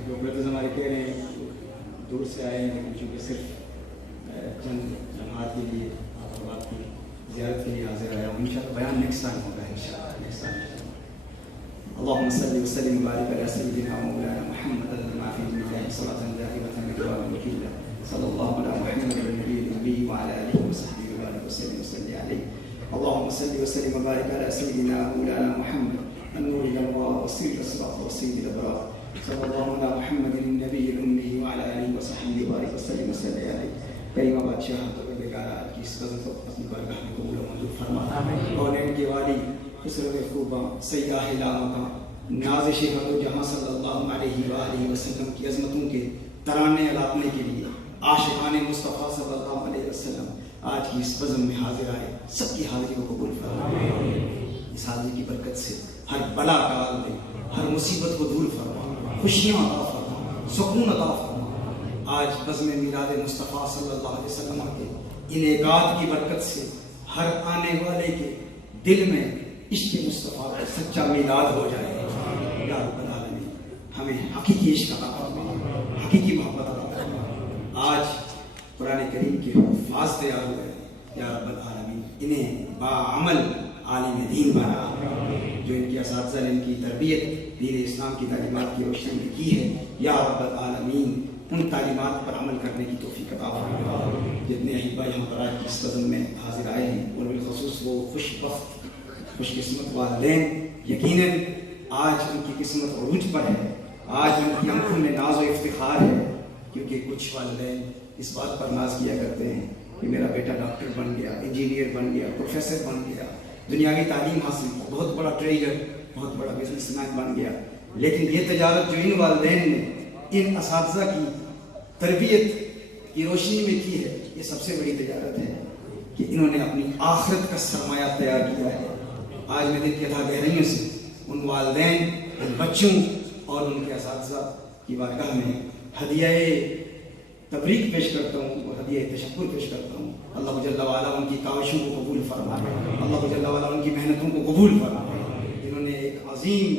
جو brothers ہمارے کہہ رہے ہیں دور سے آئے ہیں، لیکن چونکہ صرف چند جماعت کے لیے آپ کی زیارت کے لیے حاضر آیا ہوں. انشاءاللہ بیان نیکسٹ ٹائم ہوگا انشاءاللہ نیکسٹ ٹائم. اللهم صل وسلم وبارك على سيدنا ومولانا محمد ما في الله صلاة دائمة بدوام وكيلا صلى الله على محمد النبي الأمي وعلى آله وصحبه وبارك وسلم وصلي عليه. اللهم صل وسلم وبارك على سيدنا ومولانا محمد النور الأنوار وسيد الصراط وسيد الأبرار صلى الله على محمد النبي الأمي وعلى آله وصحبه وبارك وسلم وصلي عليه. کئی بادشاہ کی اس بزم کو اپنی بارگاہ میں قبول و منظور فرما. کونین کے والی خسرو خوباں سیاح لامکاں نازش حد و جہاں صلی اللہ علیہ وآلہ وسلم کی عظمتوں کے ترانے الاپنے کے لیے عاشقان مصطفیٰ صلی اللہ علیہ وسلم آج کی اس بزم میں حاضر آئے. سب کی حاضری کو قبول فرما. اس حاضری کی برکت سے ہر بلا ٹال دے, ہر مصیبت کو دور فرما, خوشیاں عطا فرما, سکون عطا فرما. آج بزم میلاد مصطفیٰ صلی اللہ علیہ وسلم کے انعقاد کی برکت سے ہر آنے والے کے دل میں عشق مصطفیٰ کا سچا میلاد ہو جائے. یا رب العالمین ہمیں حقیقی عشق عطا فرما, حقیقی محبت عطا فرما. آج قرآن کریم کے حفاظ تیار ہوئے. یا رب العالمین انہیں باعمل عالم دین بنا, جو ان کے اساتذہ نے ان کی تربیت دین اسلام کی تعلیمات کی روشنی میں کی ہے. یا رب العالمین ان تعلیمات پر عمل کرنے کی توفیق عطا فرما. جتنے احبا یہاں پر آج اس بزم میں حاضر آئے ہیں اور بالخصوص وہ خوش بخت خوش قسمت والدین, یقیناً آج ان کی قسمت عروج پر ہے. آج ان کی آنکھوں میں ناز و افتخار ہے, کیونکہ کچھ والدین اس بات پر ناز کیا کرتے ہیں کہ میرا بیٹا ڈاکٹر بن گیا, انجینئر بن گیا, پروفیسر بن گیا, دنیاوی تعلیم حاصل, بہت بڑا ٹریڈر, بہت بڑا بزنس مین بن گیا. لیکن یہ تجارت جو ان والدین نے ان اساتذہ کی تربیت کی روشنی میں کی ہے, یہ سب سے بڑی تجارت ہے کہ انہوں نے اپنی آخرت کا سرمایہ تیار کیا ہے. آج میں دل کی اتھا گہرائیوں سے ان والدین, ان بچوں اور ان کے اساتذہ کی بارگاہ میں ہدیہ تبریک پیش کرتا ہوں اور ہدیہ تشکر پیش کرتا ہوں. اللہ جل وعلا ان کی کاوشوں کو قبول فرمائے, اللہ جل وعلا ان کی محنتوں کو قبول فرمائے, جنہوں نے ایک عظیم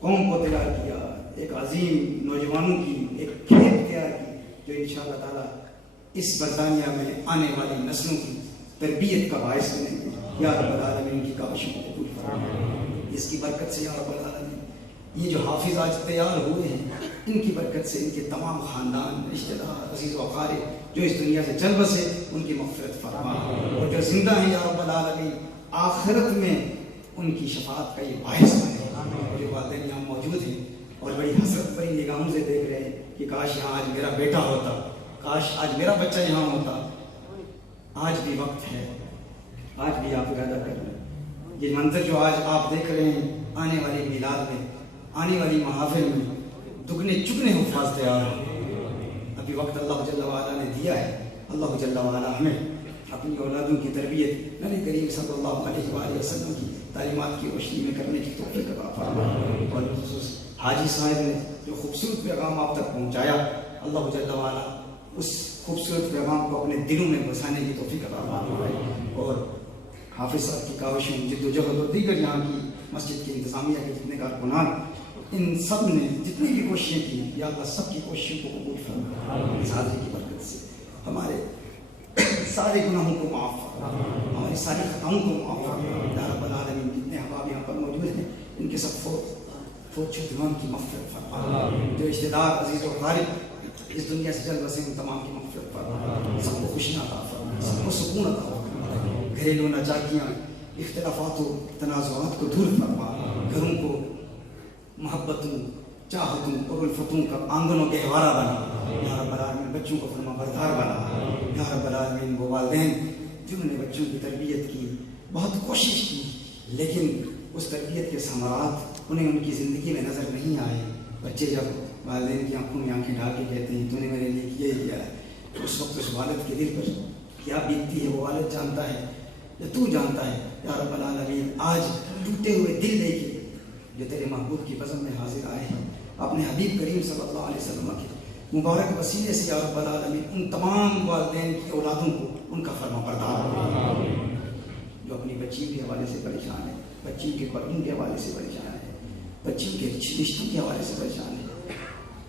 قوم کو تیار کیا, ایک عظیم نوجوانوں کی ایک کھیت تیار کی, جو انشاءاللہ تعالیٰ اس برطانیہ میں آنے والی نسلوں کی تربیت کا باعث بنے گے. یا رب العالمین ان کی کاوشوں کو قبول فرمائے. اس کی برکت سے یا رب العالمین یہ جو حافظ آج تیار ہوئے ہیں, ان کی برکت سے ان کے تمام خاندان, رشتہ دار, عزیز و اقارب جو اس دنیا سے چل بسے ان کی مغفرت فرما, اور جو زندہ ہیں یا رب العالمین آخرت میں ان کی شفاعت کا یہ باعث بنے. اور جو والدین یہاں موجود ہیں اور بڑی حسرت بڑی نگاہوں سے دیکھ رہے ہیں کہ کاش یہاں آج میرا بیٹا ہوتا, کاش آج میرا بچہ یہاں ہوتا. آج بھی وقت ہے, آج بھی آپ ارادہ کر لیں. یہ منظر جو آج آپ دیکھ رہے ہیں آنے والی میلاد میں, آنے والی محافل میں دگنے چگنے حفاظ تیار ہیں. ابھی وقت اللہ جل وعلا نے دیا ہے. اللہ جل وعلا ہمیں اپنی اولادوں کی تربیت نبی کریم صلی اللہ علیہ وآلہ وسلم کی تعلیمات کی روشنی میں کرنے کی توفیق عطا فرمائے. اور خصوص حاجی صاحب نے جو خوبصورت پیغام آپ تک پہنچایا, اللہ جل وعلا اس خوبصورت پیغام کو اپنے دلوں میں بسانے کی توفیق عطا فرمائے. اور حافظ صاحب کی کاوشوں, جد و جہد اور دیگر یہاں کی مسجد کی انتظامیہ کے جتنے کارکنان, ان سب نے جتنی بھی کوششیں کی, یا اللہ سب کی کوششوں کو قبول فرما. اس حاضری کی برکت سے ہمارے سارے گناہوں کو معاف فرما, ہماری ساری خطاؤں کو معاف فرما. یا رب العالمین جتنے احباب یہاں پر موجود ہیں ان کے سب فوت شدگان کی مغفرت فرما. جو رشتہ دار, عزیز و اقارب اس دنیا سے چل بسے ان تمام کی مغفرت فرما. سب کو خوشیاں عطا فرما, سب کو سکون عطا فرما. گھریلو ناچاکیاں, اختلافات و تنازعات کو دور فرما. گھروں کو محبتوں, چاہتوں اور الفتوں کا آنگن و گہوارہ بنا. یا رب العالمین بچوں کو فرما بردار بنا. یا رب العالمین وہ والدین جنہوں نے بچوں کی تربیت کی, بہت کوشش کی, لیکن اس تربیت کے ثمرات انہیں ان کی زندگی میں نظر نہیں آئے. بچے جب والدین کی آنکھوں میں آنکھیں ڈال کے کہتے ہیں تو نے میرے لیے کیا ہی کیا ہے, تو اس وقت اس والد کے دل پر کیا بیتتی ہے وہ والد جانتا ہے یا تو جانتا ہے. یا رب العالمین آج ٹوٹے ہوئے دل لے کے جو تیرے محبوب کی بزم میں حاضر آئے ہیں, اپنے حبیب کریم صلی اللہ علیہ وسلم کے مبارک وسیلے سے یا رب العالمین ان تمام والدین کی اولادوں کو ان کا فرما بردار ہو. جو اپنی بچیوں کے حوالے سے پریشان ہے, بچیوں کے پردوں کے حوالے سے پریشان ہے, بچیوں کے رشتوں کے حوالے سے پریشان ہے,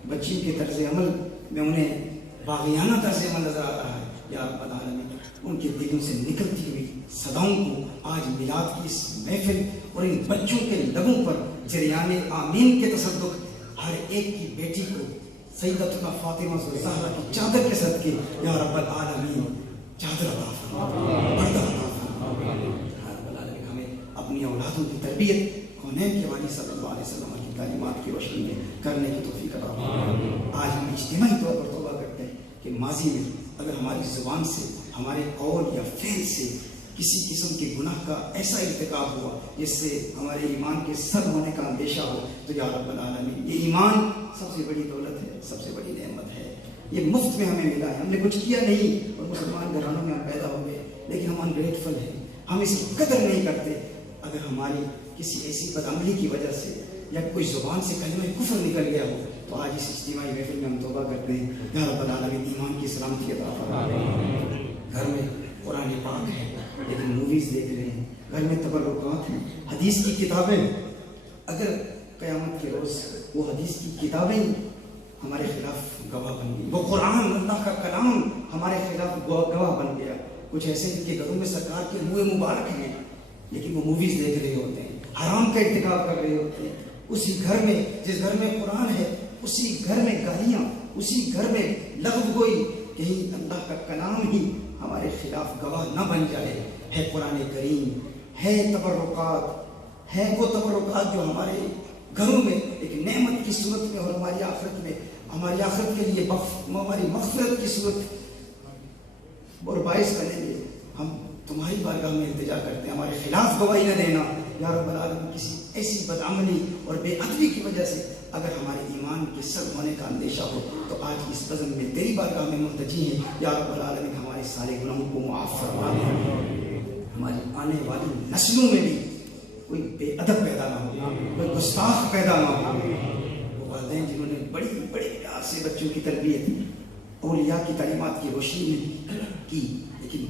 بچیوں کے طرز عمل میں انہیں باغیانہ طرز عمل نظر آ رہا ہے, یا رب العالمین ان کے دلوں سے نکلتی ہوئی صداؤں کو آج میلاد کی اس محفل اور ان بچوں کے لبوں پر جریان آمین کے تصدق ہر ایک کی بیٹی کو سیدتنا فاطمہ زہرا کی چادر کے صدقے یا رب العالمین چادر عطا فرما, پردہ عطا فرما. یا رب العالمین ہمیں اپنی اولادوں کی تربیت کونین کے والی صلی اللہ علیہ وسلم کی تعلیمات کی روشنی میں کرنے کی توفیق عطا فرما. آج ہم اجتماعی طور پر توبہ کرتے ہیں کہ ماضی میں اگر ہماری زبان سے ہمارے قول یا فعل سے کسی قسم کے گناہ کا ایسا ارتکاب ہوا جس سے ہمارے ایمان کے سر ہونے کا اندیشہ ہو، تو یا رب العالمین یہ ایمان سب سے بڑی دولت ہے، سب سے بڑی نعمت ہے، یہ مفت میں ہمیں ملا ہے، ہم نے کچھ کیا نہیں اور مسلمان گھرانوں میں ہم پیدا ہو گئے، لیکن ہم انگریٹفل ہیں، ہم اس کی قدر نہیں کرتے۔ اگر ہماری کسی ایسی بدعملی کی وجہ سے یا کوئی زبان سے کلمہ کفر نکل گیا ہو تو آج اس اجتماعی محفل میں ہم توبہ کرتے ہیں، یا رب العالمین ایمان کی سلامتی عطا فرما۔ گھر میں قرآن پاک ہے لیکن موویز دیکھ رہے ہیں، گھر میں تبرکات ہیں، حدیث کی کتابیں، اگر قیامت کے روز وہ حدیث کی کتابیں ہمارے خلاف گواہ بن گئی، وہ قرآن اللہ کا کلام ہمارے خلاف گواہ بن گیا۔ کچھ ایسے ان کے گھروں میں سرکار کے منہ مبارک ہیں لیکن وہ موویز دیکھ رہے ہوتے ہیں، حرام کا ارتکاب کر رہے ہوتے ہیں۔ اسی گھر میں، جس گھر میں قرآن ہے، اسی گھر میں گالیاں، اسی گھر میں لغو گوئی، کہیں اللہ کا کلام ہی ہمارے خلاف گواہ نہ بن جائے۔ ہے قرآن کریم، ہے تبرکات، ہے وہ تبرکات جو ہمارے گھروں میں ایک نعمت کی صورت میں اور ہماری آخرت میں، ہماری آخرت کے لیے ہماری مغفرت کی صورت اور باعث بنیں گے۔ ہم تمہاری بارگاہ میں التجا کرتے ہیں، ہمارے خلاف گواہی نہ دینا یا رب العالمین۔ کسی ایسی بدعملی اور بے ادبی کی وجہ سے اگر ہمارے ایمان کے سر ہونے کا اندیشہ ہو تو آج اس بزم میں تیری بارگاہ میں ملتجی ہیں، یا رب العالمین ہمارے سارے گناہوں کو معاف فرما دے، ہماری آنے والی نسلوں میں بھی کوئی بے ادب پیدا نہ ہو، کوئی گستاخ پیدا نہ ہو۔ وہ والدین جنہوں نے بڑی بڑے پیار سے بچوں کی تربیت اولیاء کی تعلیمات کی روشنی میں کی، لیکن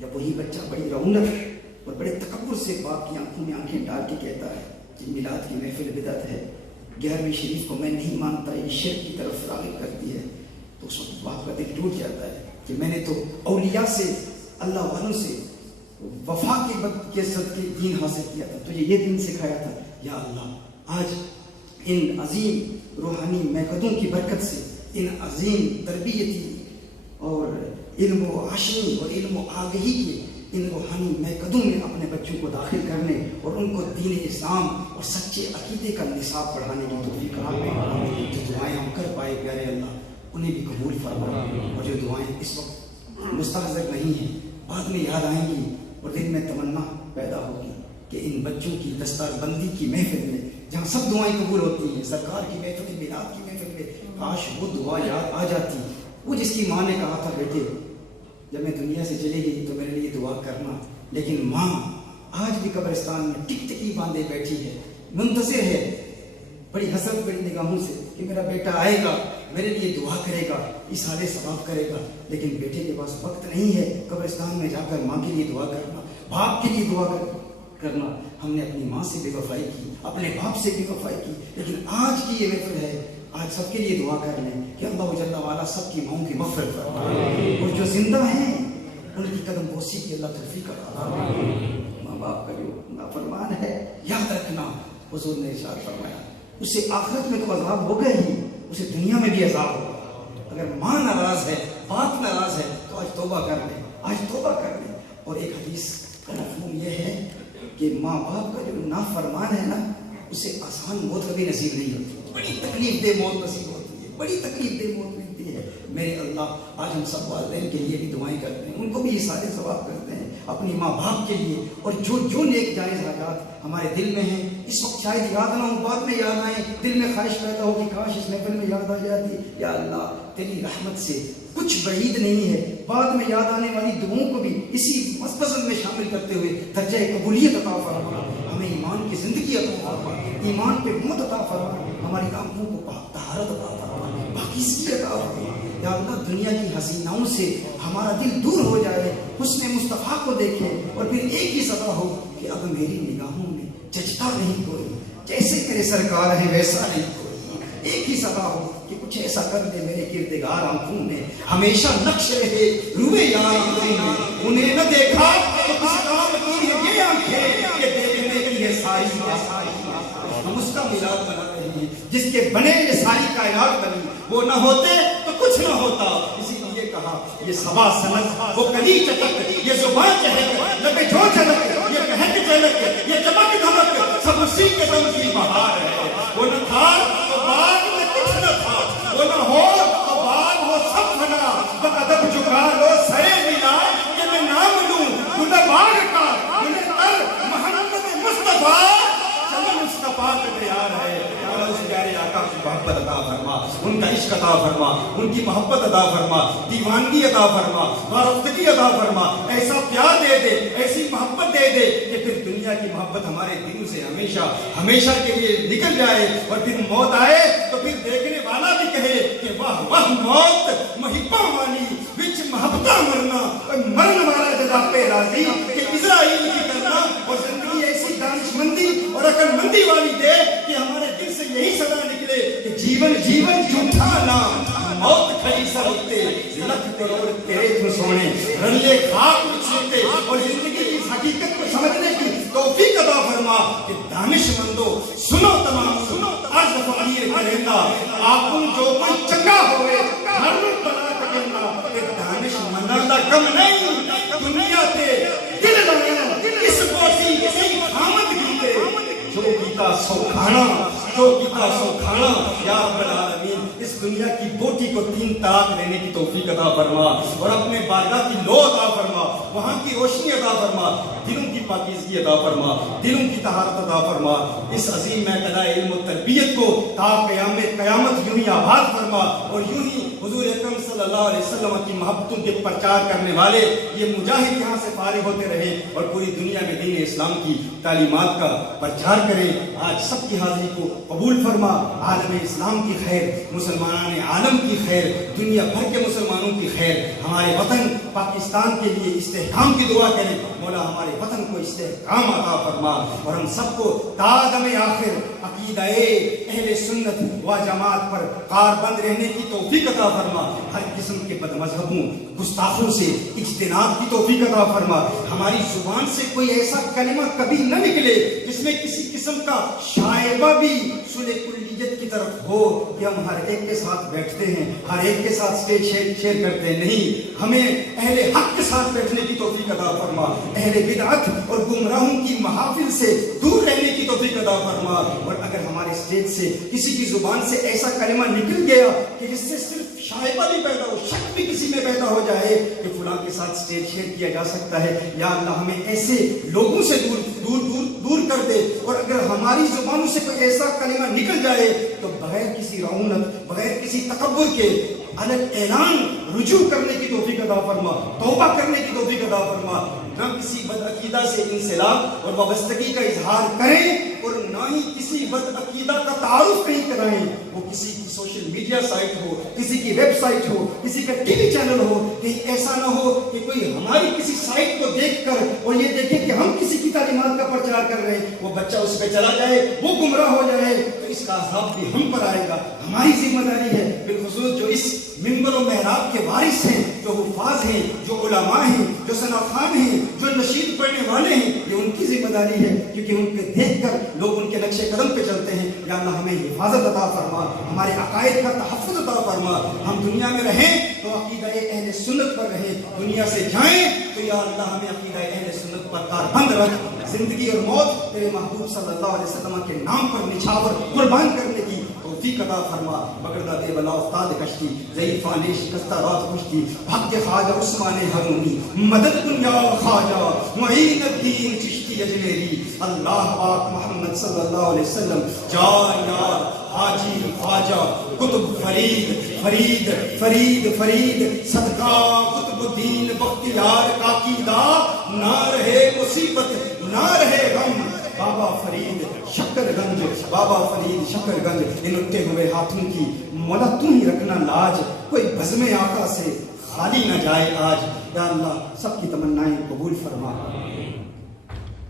جب وہی بچہ بڑی رونق اور بڑے تکبر سے باپ کی آنکھوں میں آنکھیں ڈال کے کہتا ہے کہ میلاد کی محفل بدعت ہے، 11ویں شریف کو میں نہیں مانتا، یہ شرک کی طرف راغب کرتی ہے، تو اس وقت باپ کا دل ٹوٹ جاتا ہے کہ میں نے تو اولیاء سے، اللہ والوں سے وفا کے صدقے دین حاصل کیا تھا، تجھے یہ دین سکھایا تھا۔ یا اللہ آج ان عظیم روحانی میکدوں کی برکت سے، ان عظیم تربیتی اور علم و عاشقی اور علم و آگہی کے ان روحانی میکدوں میں اپنے بچوں کو داخل کرنے اور ان کو دین اسلام اور سچے عقیدے کا نصاب پڑھانے کی توفیق عطا فرما۔ جو دعائیں ہم کر پائے پیارے اللہ انہیں بھی قبول فرما، اور جو دعائیں اس وقت مستحضر نہیں ہیں بعد میں یاد آئیں گی اور دل میں تمنا پیدا ہوگی کہ ان بچوں کی دستار بندی کی محفل میں جہاں سب دعائیں قبول ہوتی ہیں، سرکار کی محفل، میلاد کی محفل میں کاش وہ دعا یاد آ جاتی، وہ جس کی ماں نے کہا تھا بیٹے جب میں دنیا سے چلے گئی تو میرے لیے دعا کرنا، لیکن ماں آج بھی قبرستان میں ٹک ٹکی باندھے بیٹھی ہے، منتظر ہے بڑی حسرت بڑی نگاہوں سے کہ میرا بیٹا آئے گا، میرے لیے دعا کرے گا، اِسارے ثواب کرے گا، لیکن بیٹے کے پاس وقت نہیں ہے قبرستان میں جا کر ماں کے لیے دعا کرنا، باپ کے لیے دعا کرنا۔ ہم نے اپنی ماں سے بے وفائی کی، اپنے باپ سے بے وفائی کی، لیکن آج کی یہ محفل ہے، آج سب کے لیے دعا کر لیں کہ اللہ جل وعلا سب کی ماؤں کی مغفرت فرمائے، اور جو زندہ ہیں ان کی قدم بوسی کی اللہ توفیق عطا فرمائے۔ ماں باپ کا جو نافرمان ہے یاد رکھنا، حضور نے ارشاد فرمایا اسے آخرت میں تو عذاب ہوگا ہی، اسے دنیا میں بھی عذاب ہوگا۔ اگر ماں ناراض ہے، باپ ناراض ہے تو آج توبہ کر لیں، آج توبہ کر لیں۔ اور ایک حدیث کا مفہوم یہ ہے کہ ماں باپ کا جو نافرمان ہے نا اسے آسان موت کبھی نصیب نہیں ہوتی، بڑی تکلیف دہ موت نصیب ہوتی ہے، بڑی تکلیف دہ موت ملتی ہے۔ میرے اللہ آج ہم سب والدین کے لیے بھی دعائیں کرتے ہیں، ان کو بھی یہ سارے ثواب کرتے ہیں اپنی ماں باپ کے لیے، اور جو نیک جائز حاجات ہمارے دل میں ہیں اس وقت شاید یاد نہ ہو، بعد میں یاد آئیں، دل میں خواہش پیدا ہو کہ کاش اس محفل میں یاد آ جاتی۔ یا اللہ تیری رحمت سے کچھ بعید نہیں ہے، بعد میں یاد آنے والی دعاؤں کو بھی اسی مسبزم میں شامل کرتے ہوئے درجہ قبولیت عطا فرما، ہمیں ایمان کی زندگی عطا فرما، ایمان پہ موت عطا فرما، ہماری آنکھوں کو پاک طہارت عطا فرما، پاکیزگی عطا فرما۔ یا اللہ دنیا کی حسیناؤں سے ہمارا دل دور ہو جائے، حسن مصطفیٰ کو دیکھے اور پھر ایک ہی صدا ہو کہ اب میری نگاہوں میں جچتا نہیں کوئی، جیسے میرے سرکار ہیں ویسا نہیں کوئی، ایک ہی صدا ہو کہ کچھ ایسا کر دے میرے کردگار آنکھوں میں، ہمیشہ نقش رہے روئے یار آنکھوں میں، انہیں نہ دیکھا تو کس کام کی ہے یہ آنکھیں کہ دیکھنے کی یہ ساری ہم اس کا میلاد منا رہے ہیں جس کے بنے یہ ساری کائنات بنی، وہ نہ ہوتے تو کچھ نہ ہوتا، اسی لیے کہا یہ صبا سنت وہ کلی چٹک یہ زبان چہک لبے جو چلک یہ کہک چلک یہ چمک دھمک سب اسی کے دم کی بہار ہے، وہ نہ تھا تو بعد میں کچھ نہ تھا، وہ نہ ہو تو بعد وہ سب بنا، بادب جھکا لو سرے ملا ان کا عشق عطا فرما، ان کی محبت عطا فرما، دیوانگی عطا فرما، وارفتگی عطا فرما، ایسا پیار دے دے، ایسی محبت دے دے کہ پھر دنیا کی محبت ہمارے دلوں سے ہمیشہ ہمیشہ کے لیے نکل جائے، اور پھر موت آئے تو پھر دیکھنے والا بھی کہے کہ واہ واہ موت محباں والی وچ محبتاں مرنا، مرن والا جزا پہ راضی کہ اسرائیل کی کرنا، اور زندگی ایسی دانش مندی اور عقل مندی والی دے کہ ہمارے دل سے یہی صدا نکلے کہ جیون جیون جھوٹا نام، موت کھڑی سرتے لکھ کروڑ تیرے تو سونے رلے خاک چھوٹے، اور زندگی کی حقیقت کو سمجھنے کی توفیق عطا فرما کہ دانش مندو سنو تمام سنو آج فقیر کرندہ آپ جو کوئی چنگا ہوئے ہر روز بنا کرنا کہ دانش مندہ کم نہیں دنیا تے دل لگا اس بوسی کسی خامد گیتے جو کیتا سو کھانا جو کیتا سو کھانا، یا رب العالمین اس دنیا کی بوٹی کو 3 طاق لینے کی توفیق عطا فرما، اور اپنے بارگاہ کی لو عطا فرما، وہاں کی روشنی عطا فرما، دلوں کی پاکیزگی عطا فرما، دلوں کی طہارت عطا فرما، اس عظیم محکمہ علم و تربیت کو تا قیامت یوں ہی آباد فرما، اور یوں ہی حضور اکرم صلی اللہ علیہ وسلم کی محبتوں کے پرچار کرنے والے یہ مجاہد یہاں سے فارغ ہوتے رہے اور پوری دنیا میں دین اسلام کی تعلیمات کا پرچار کریں۔ آج سب کی حاضری کو قبول فرما، عالم اسلام کی خیر، مسلمان عالم کی خیر، دنیا بھر کے مسلمانوں کی خیر، ہمارے وطن پاکستان کے لیے استحکام کی دعا کریں، مولا ہمارے وطن کو استحکام عطا فرما، اور ہم سب کو تا دم آخر عقیدہ اہل سنت و جماعت پر کاربند رہنے کی توفیق عطا فرما، ہر قسم کے بد مذہبوں گستاخوں سے اجتناب کی توفیق عطا فرما، ہماری زبان سے کوئی ایسا کلمہ کبھی نہ نکلے جس میں کسی قسم کا شائبہ بھی سلح کلیت کی طرف ہو کہ ہم ہر ایک کے ساتھ بیٹھتے ہیں، ہر ایک کے ساتھ اسٹیج شیئر کرتے ہیں، نہیں، ہمیں اہل حق کے ساتھ بیٹھنے کی توفیق عطا فرما، اہل بدعت اور گمراہوں کی محافل سے دور رہنے کی توفیق عطا فرما، اور اگر ہمارے اسٹیج سے کسی کی زبان سے ایسا کلمہ نکل گیا کہ جس سے صرف شائبہ بھی پیدا ہو، شک بھی کسی میں پیدا ہو جائے کہ فلاں کے ساتھ اسٹیج شیئر کیا جا سکتا ہے، یا اللہ ہمیں ایسے لوگوں سے دور کر دے، اور اگر ہماری زبانوں سے کوئی ایسا کلمہ نکل جائے تو بغیر کسی رعونت، بغیر کسی تکبر کے الگ اعلان رجوع کرنے کی توفیق عطا فرما، توبہ کرنے کی توفیق عطا فرما، نہ کسی بد عقیدہ سے انسلاک اور وابستگی کا اظہار کریں، اور نہ ہی کسی بد عقیدہ کا تعارف کہیں کرائیں، وہ کسی کی سوشل میڈیا سائٹ ہو، کسی کی ویب سائٹ ہو، کسی کا ٹی وی چینل ہو، کہیں ایسا نہ ہو کہ کوئی ہماری کسی سائٹ کو دیکھ کر اور یہ دیکھے کہ ہم کسی کی تعلیمات کا پرچار کر رہے ہیں، وہ بچہ اس پہ چلا جائے، وہ گمراہ ہو جائے، تو اس کا عذاب بھی ہم پر آئے گا۔ ہماری ذمہ داری ہے، بالخصوص جو اس منبر و محراب کے وارث ہیں، جو حفاظ ہیں، جو علماء ہیں، جو ثناخوان ہیں، جو نشید پڑھنے والے ہیں، یہ ان کی ذمہ داری ہے، کیونکہ ان پہ دیکھ کر لوگ ان کے نقش قدم پہ چلتے ہیں۔ یا اللہ ہمیں حفاظت عطا فرما، ہمارے عقائد کا تحفظ عطا فرما، ہم دنیا میں رہیں تو عقیدہ اہل سنت پر رہیں، دنیا سے جائیں تو یا اللہ ہمیں عقیدہ اہل سنت پر کاربند رکھ، زندگی اور موت تیرے محبوب صلی اللہ علیہ وسلم کے نام پر نچھاور قربان کرنے کی توفیق عطا فرما۔ بگڑتا دے بلا افتاد کشتی، ضعیف آنے شکستہ رات کشتی، حق خواجہ عثمان ہرونی، مدد کن یا خواجہ معین الدین چشتی اجمیری، اللہ پاک محمد صلی اللہ علیہ وسلم، جان یار حاجی خواجہ قطب فرید فرید فرید فرید، صدقہ قطب الدین بختیار کا قیدہ، نہ رہے مصیبت نہ رہے غم، بابا فرید شکر گنج، بابا فرید شکر گنج، ان اٹھے ہوئے ہاتھوں کی مولا تم ہی رکھنا لاج، کوئی بزم آقا سے خالی نہ جائے آج، یا اللہ سب کی تمنائیں قبول فرما۔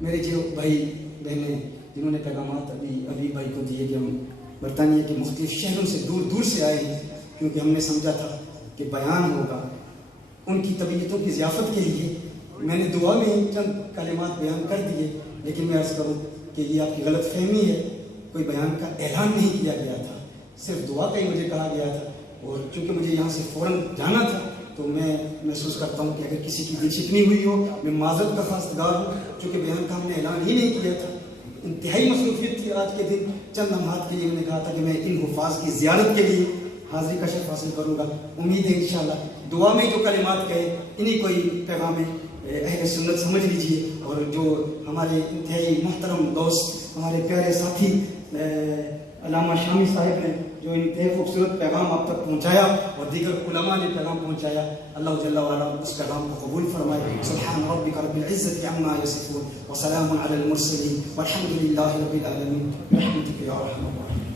میرے جو بھائی بہنیں جنہوں نے پیغامات ابھی بھائی کو دیے کہ ہم برطانیہ کے مختلف شہروں سے دور سے آئے ہیں، کیونکہ ہم نے سمجھا تھا کہ بیان ہوگا، ان کی طبیعتوں کی ضیافت کے لیے میں نے دعا میں چند کلمات بیان کر دیے، لیکن میں عرض کروں کہ یہ آپ کی غلط فہمی ہے، کوئی بیان کا اعلان نہیں کیا گیا تھا، صرف دعا کا ہی مجھے کہا گیا تھا، اور چونکہ مجھے یہاں سے فوراً جانا تھا تو میں محسوس کرتا ہوں کہ اگر کسی کی دل شکنی ہوئی ہو، میں معذرت کا خواستگار ہوں، چونکہ بیان کا ہم نے اعلان ہی نہیں کیا تھا، انتہائی مصروفیت تھی آج کے دن، چند لمحات کے لیے میں نے کہا تھا کہ میں ان حفاظ کی زیارت کے لیے حاضری کا شرف حاصل کروں گا، امید ہے انشاءاللہ دعا میں جو کلمات کہے انہی کوئی پیغام اہل سنت سمجھ لیجئے، اور جو ہمارے انتہائی محترم دوست، ہمارے پیارے ساتھی علامہ شامی صاحب ہیں جو جو انتہائی خوبصورت پیغام آپ تک پہنچایا اور دیگر علماء نے پیغام پہنچایا، اللہ جل وعلا اس پیغام کو قبول فرمائے. سبحان ربک رب العزت عما یصفون وسلام علی المرسلین والحمد للہ رب العالمین برحمتک یا ارحم الراحمین.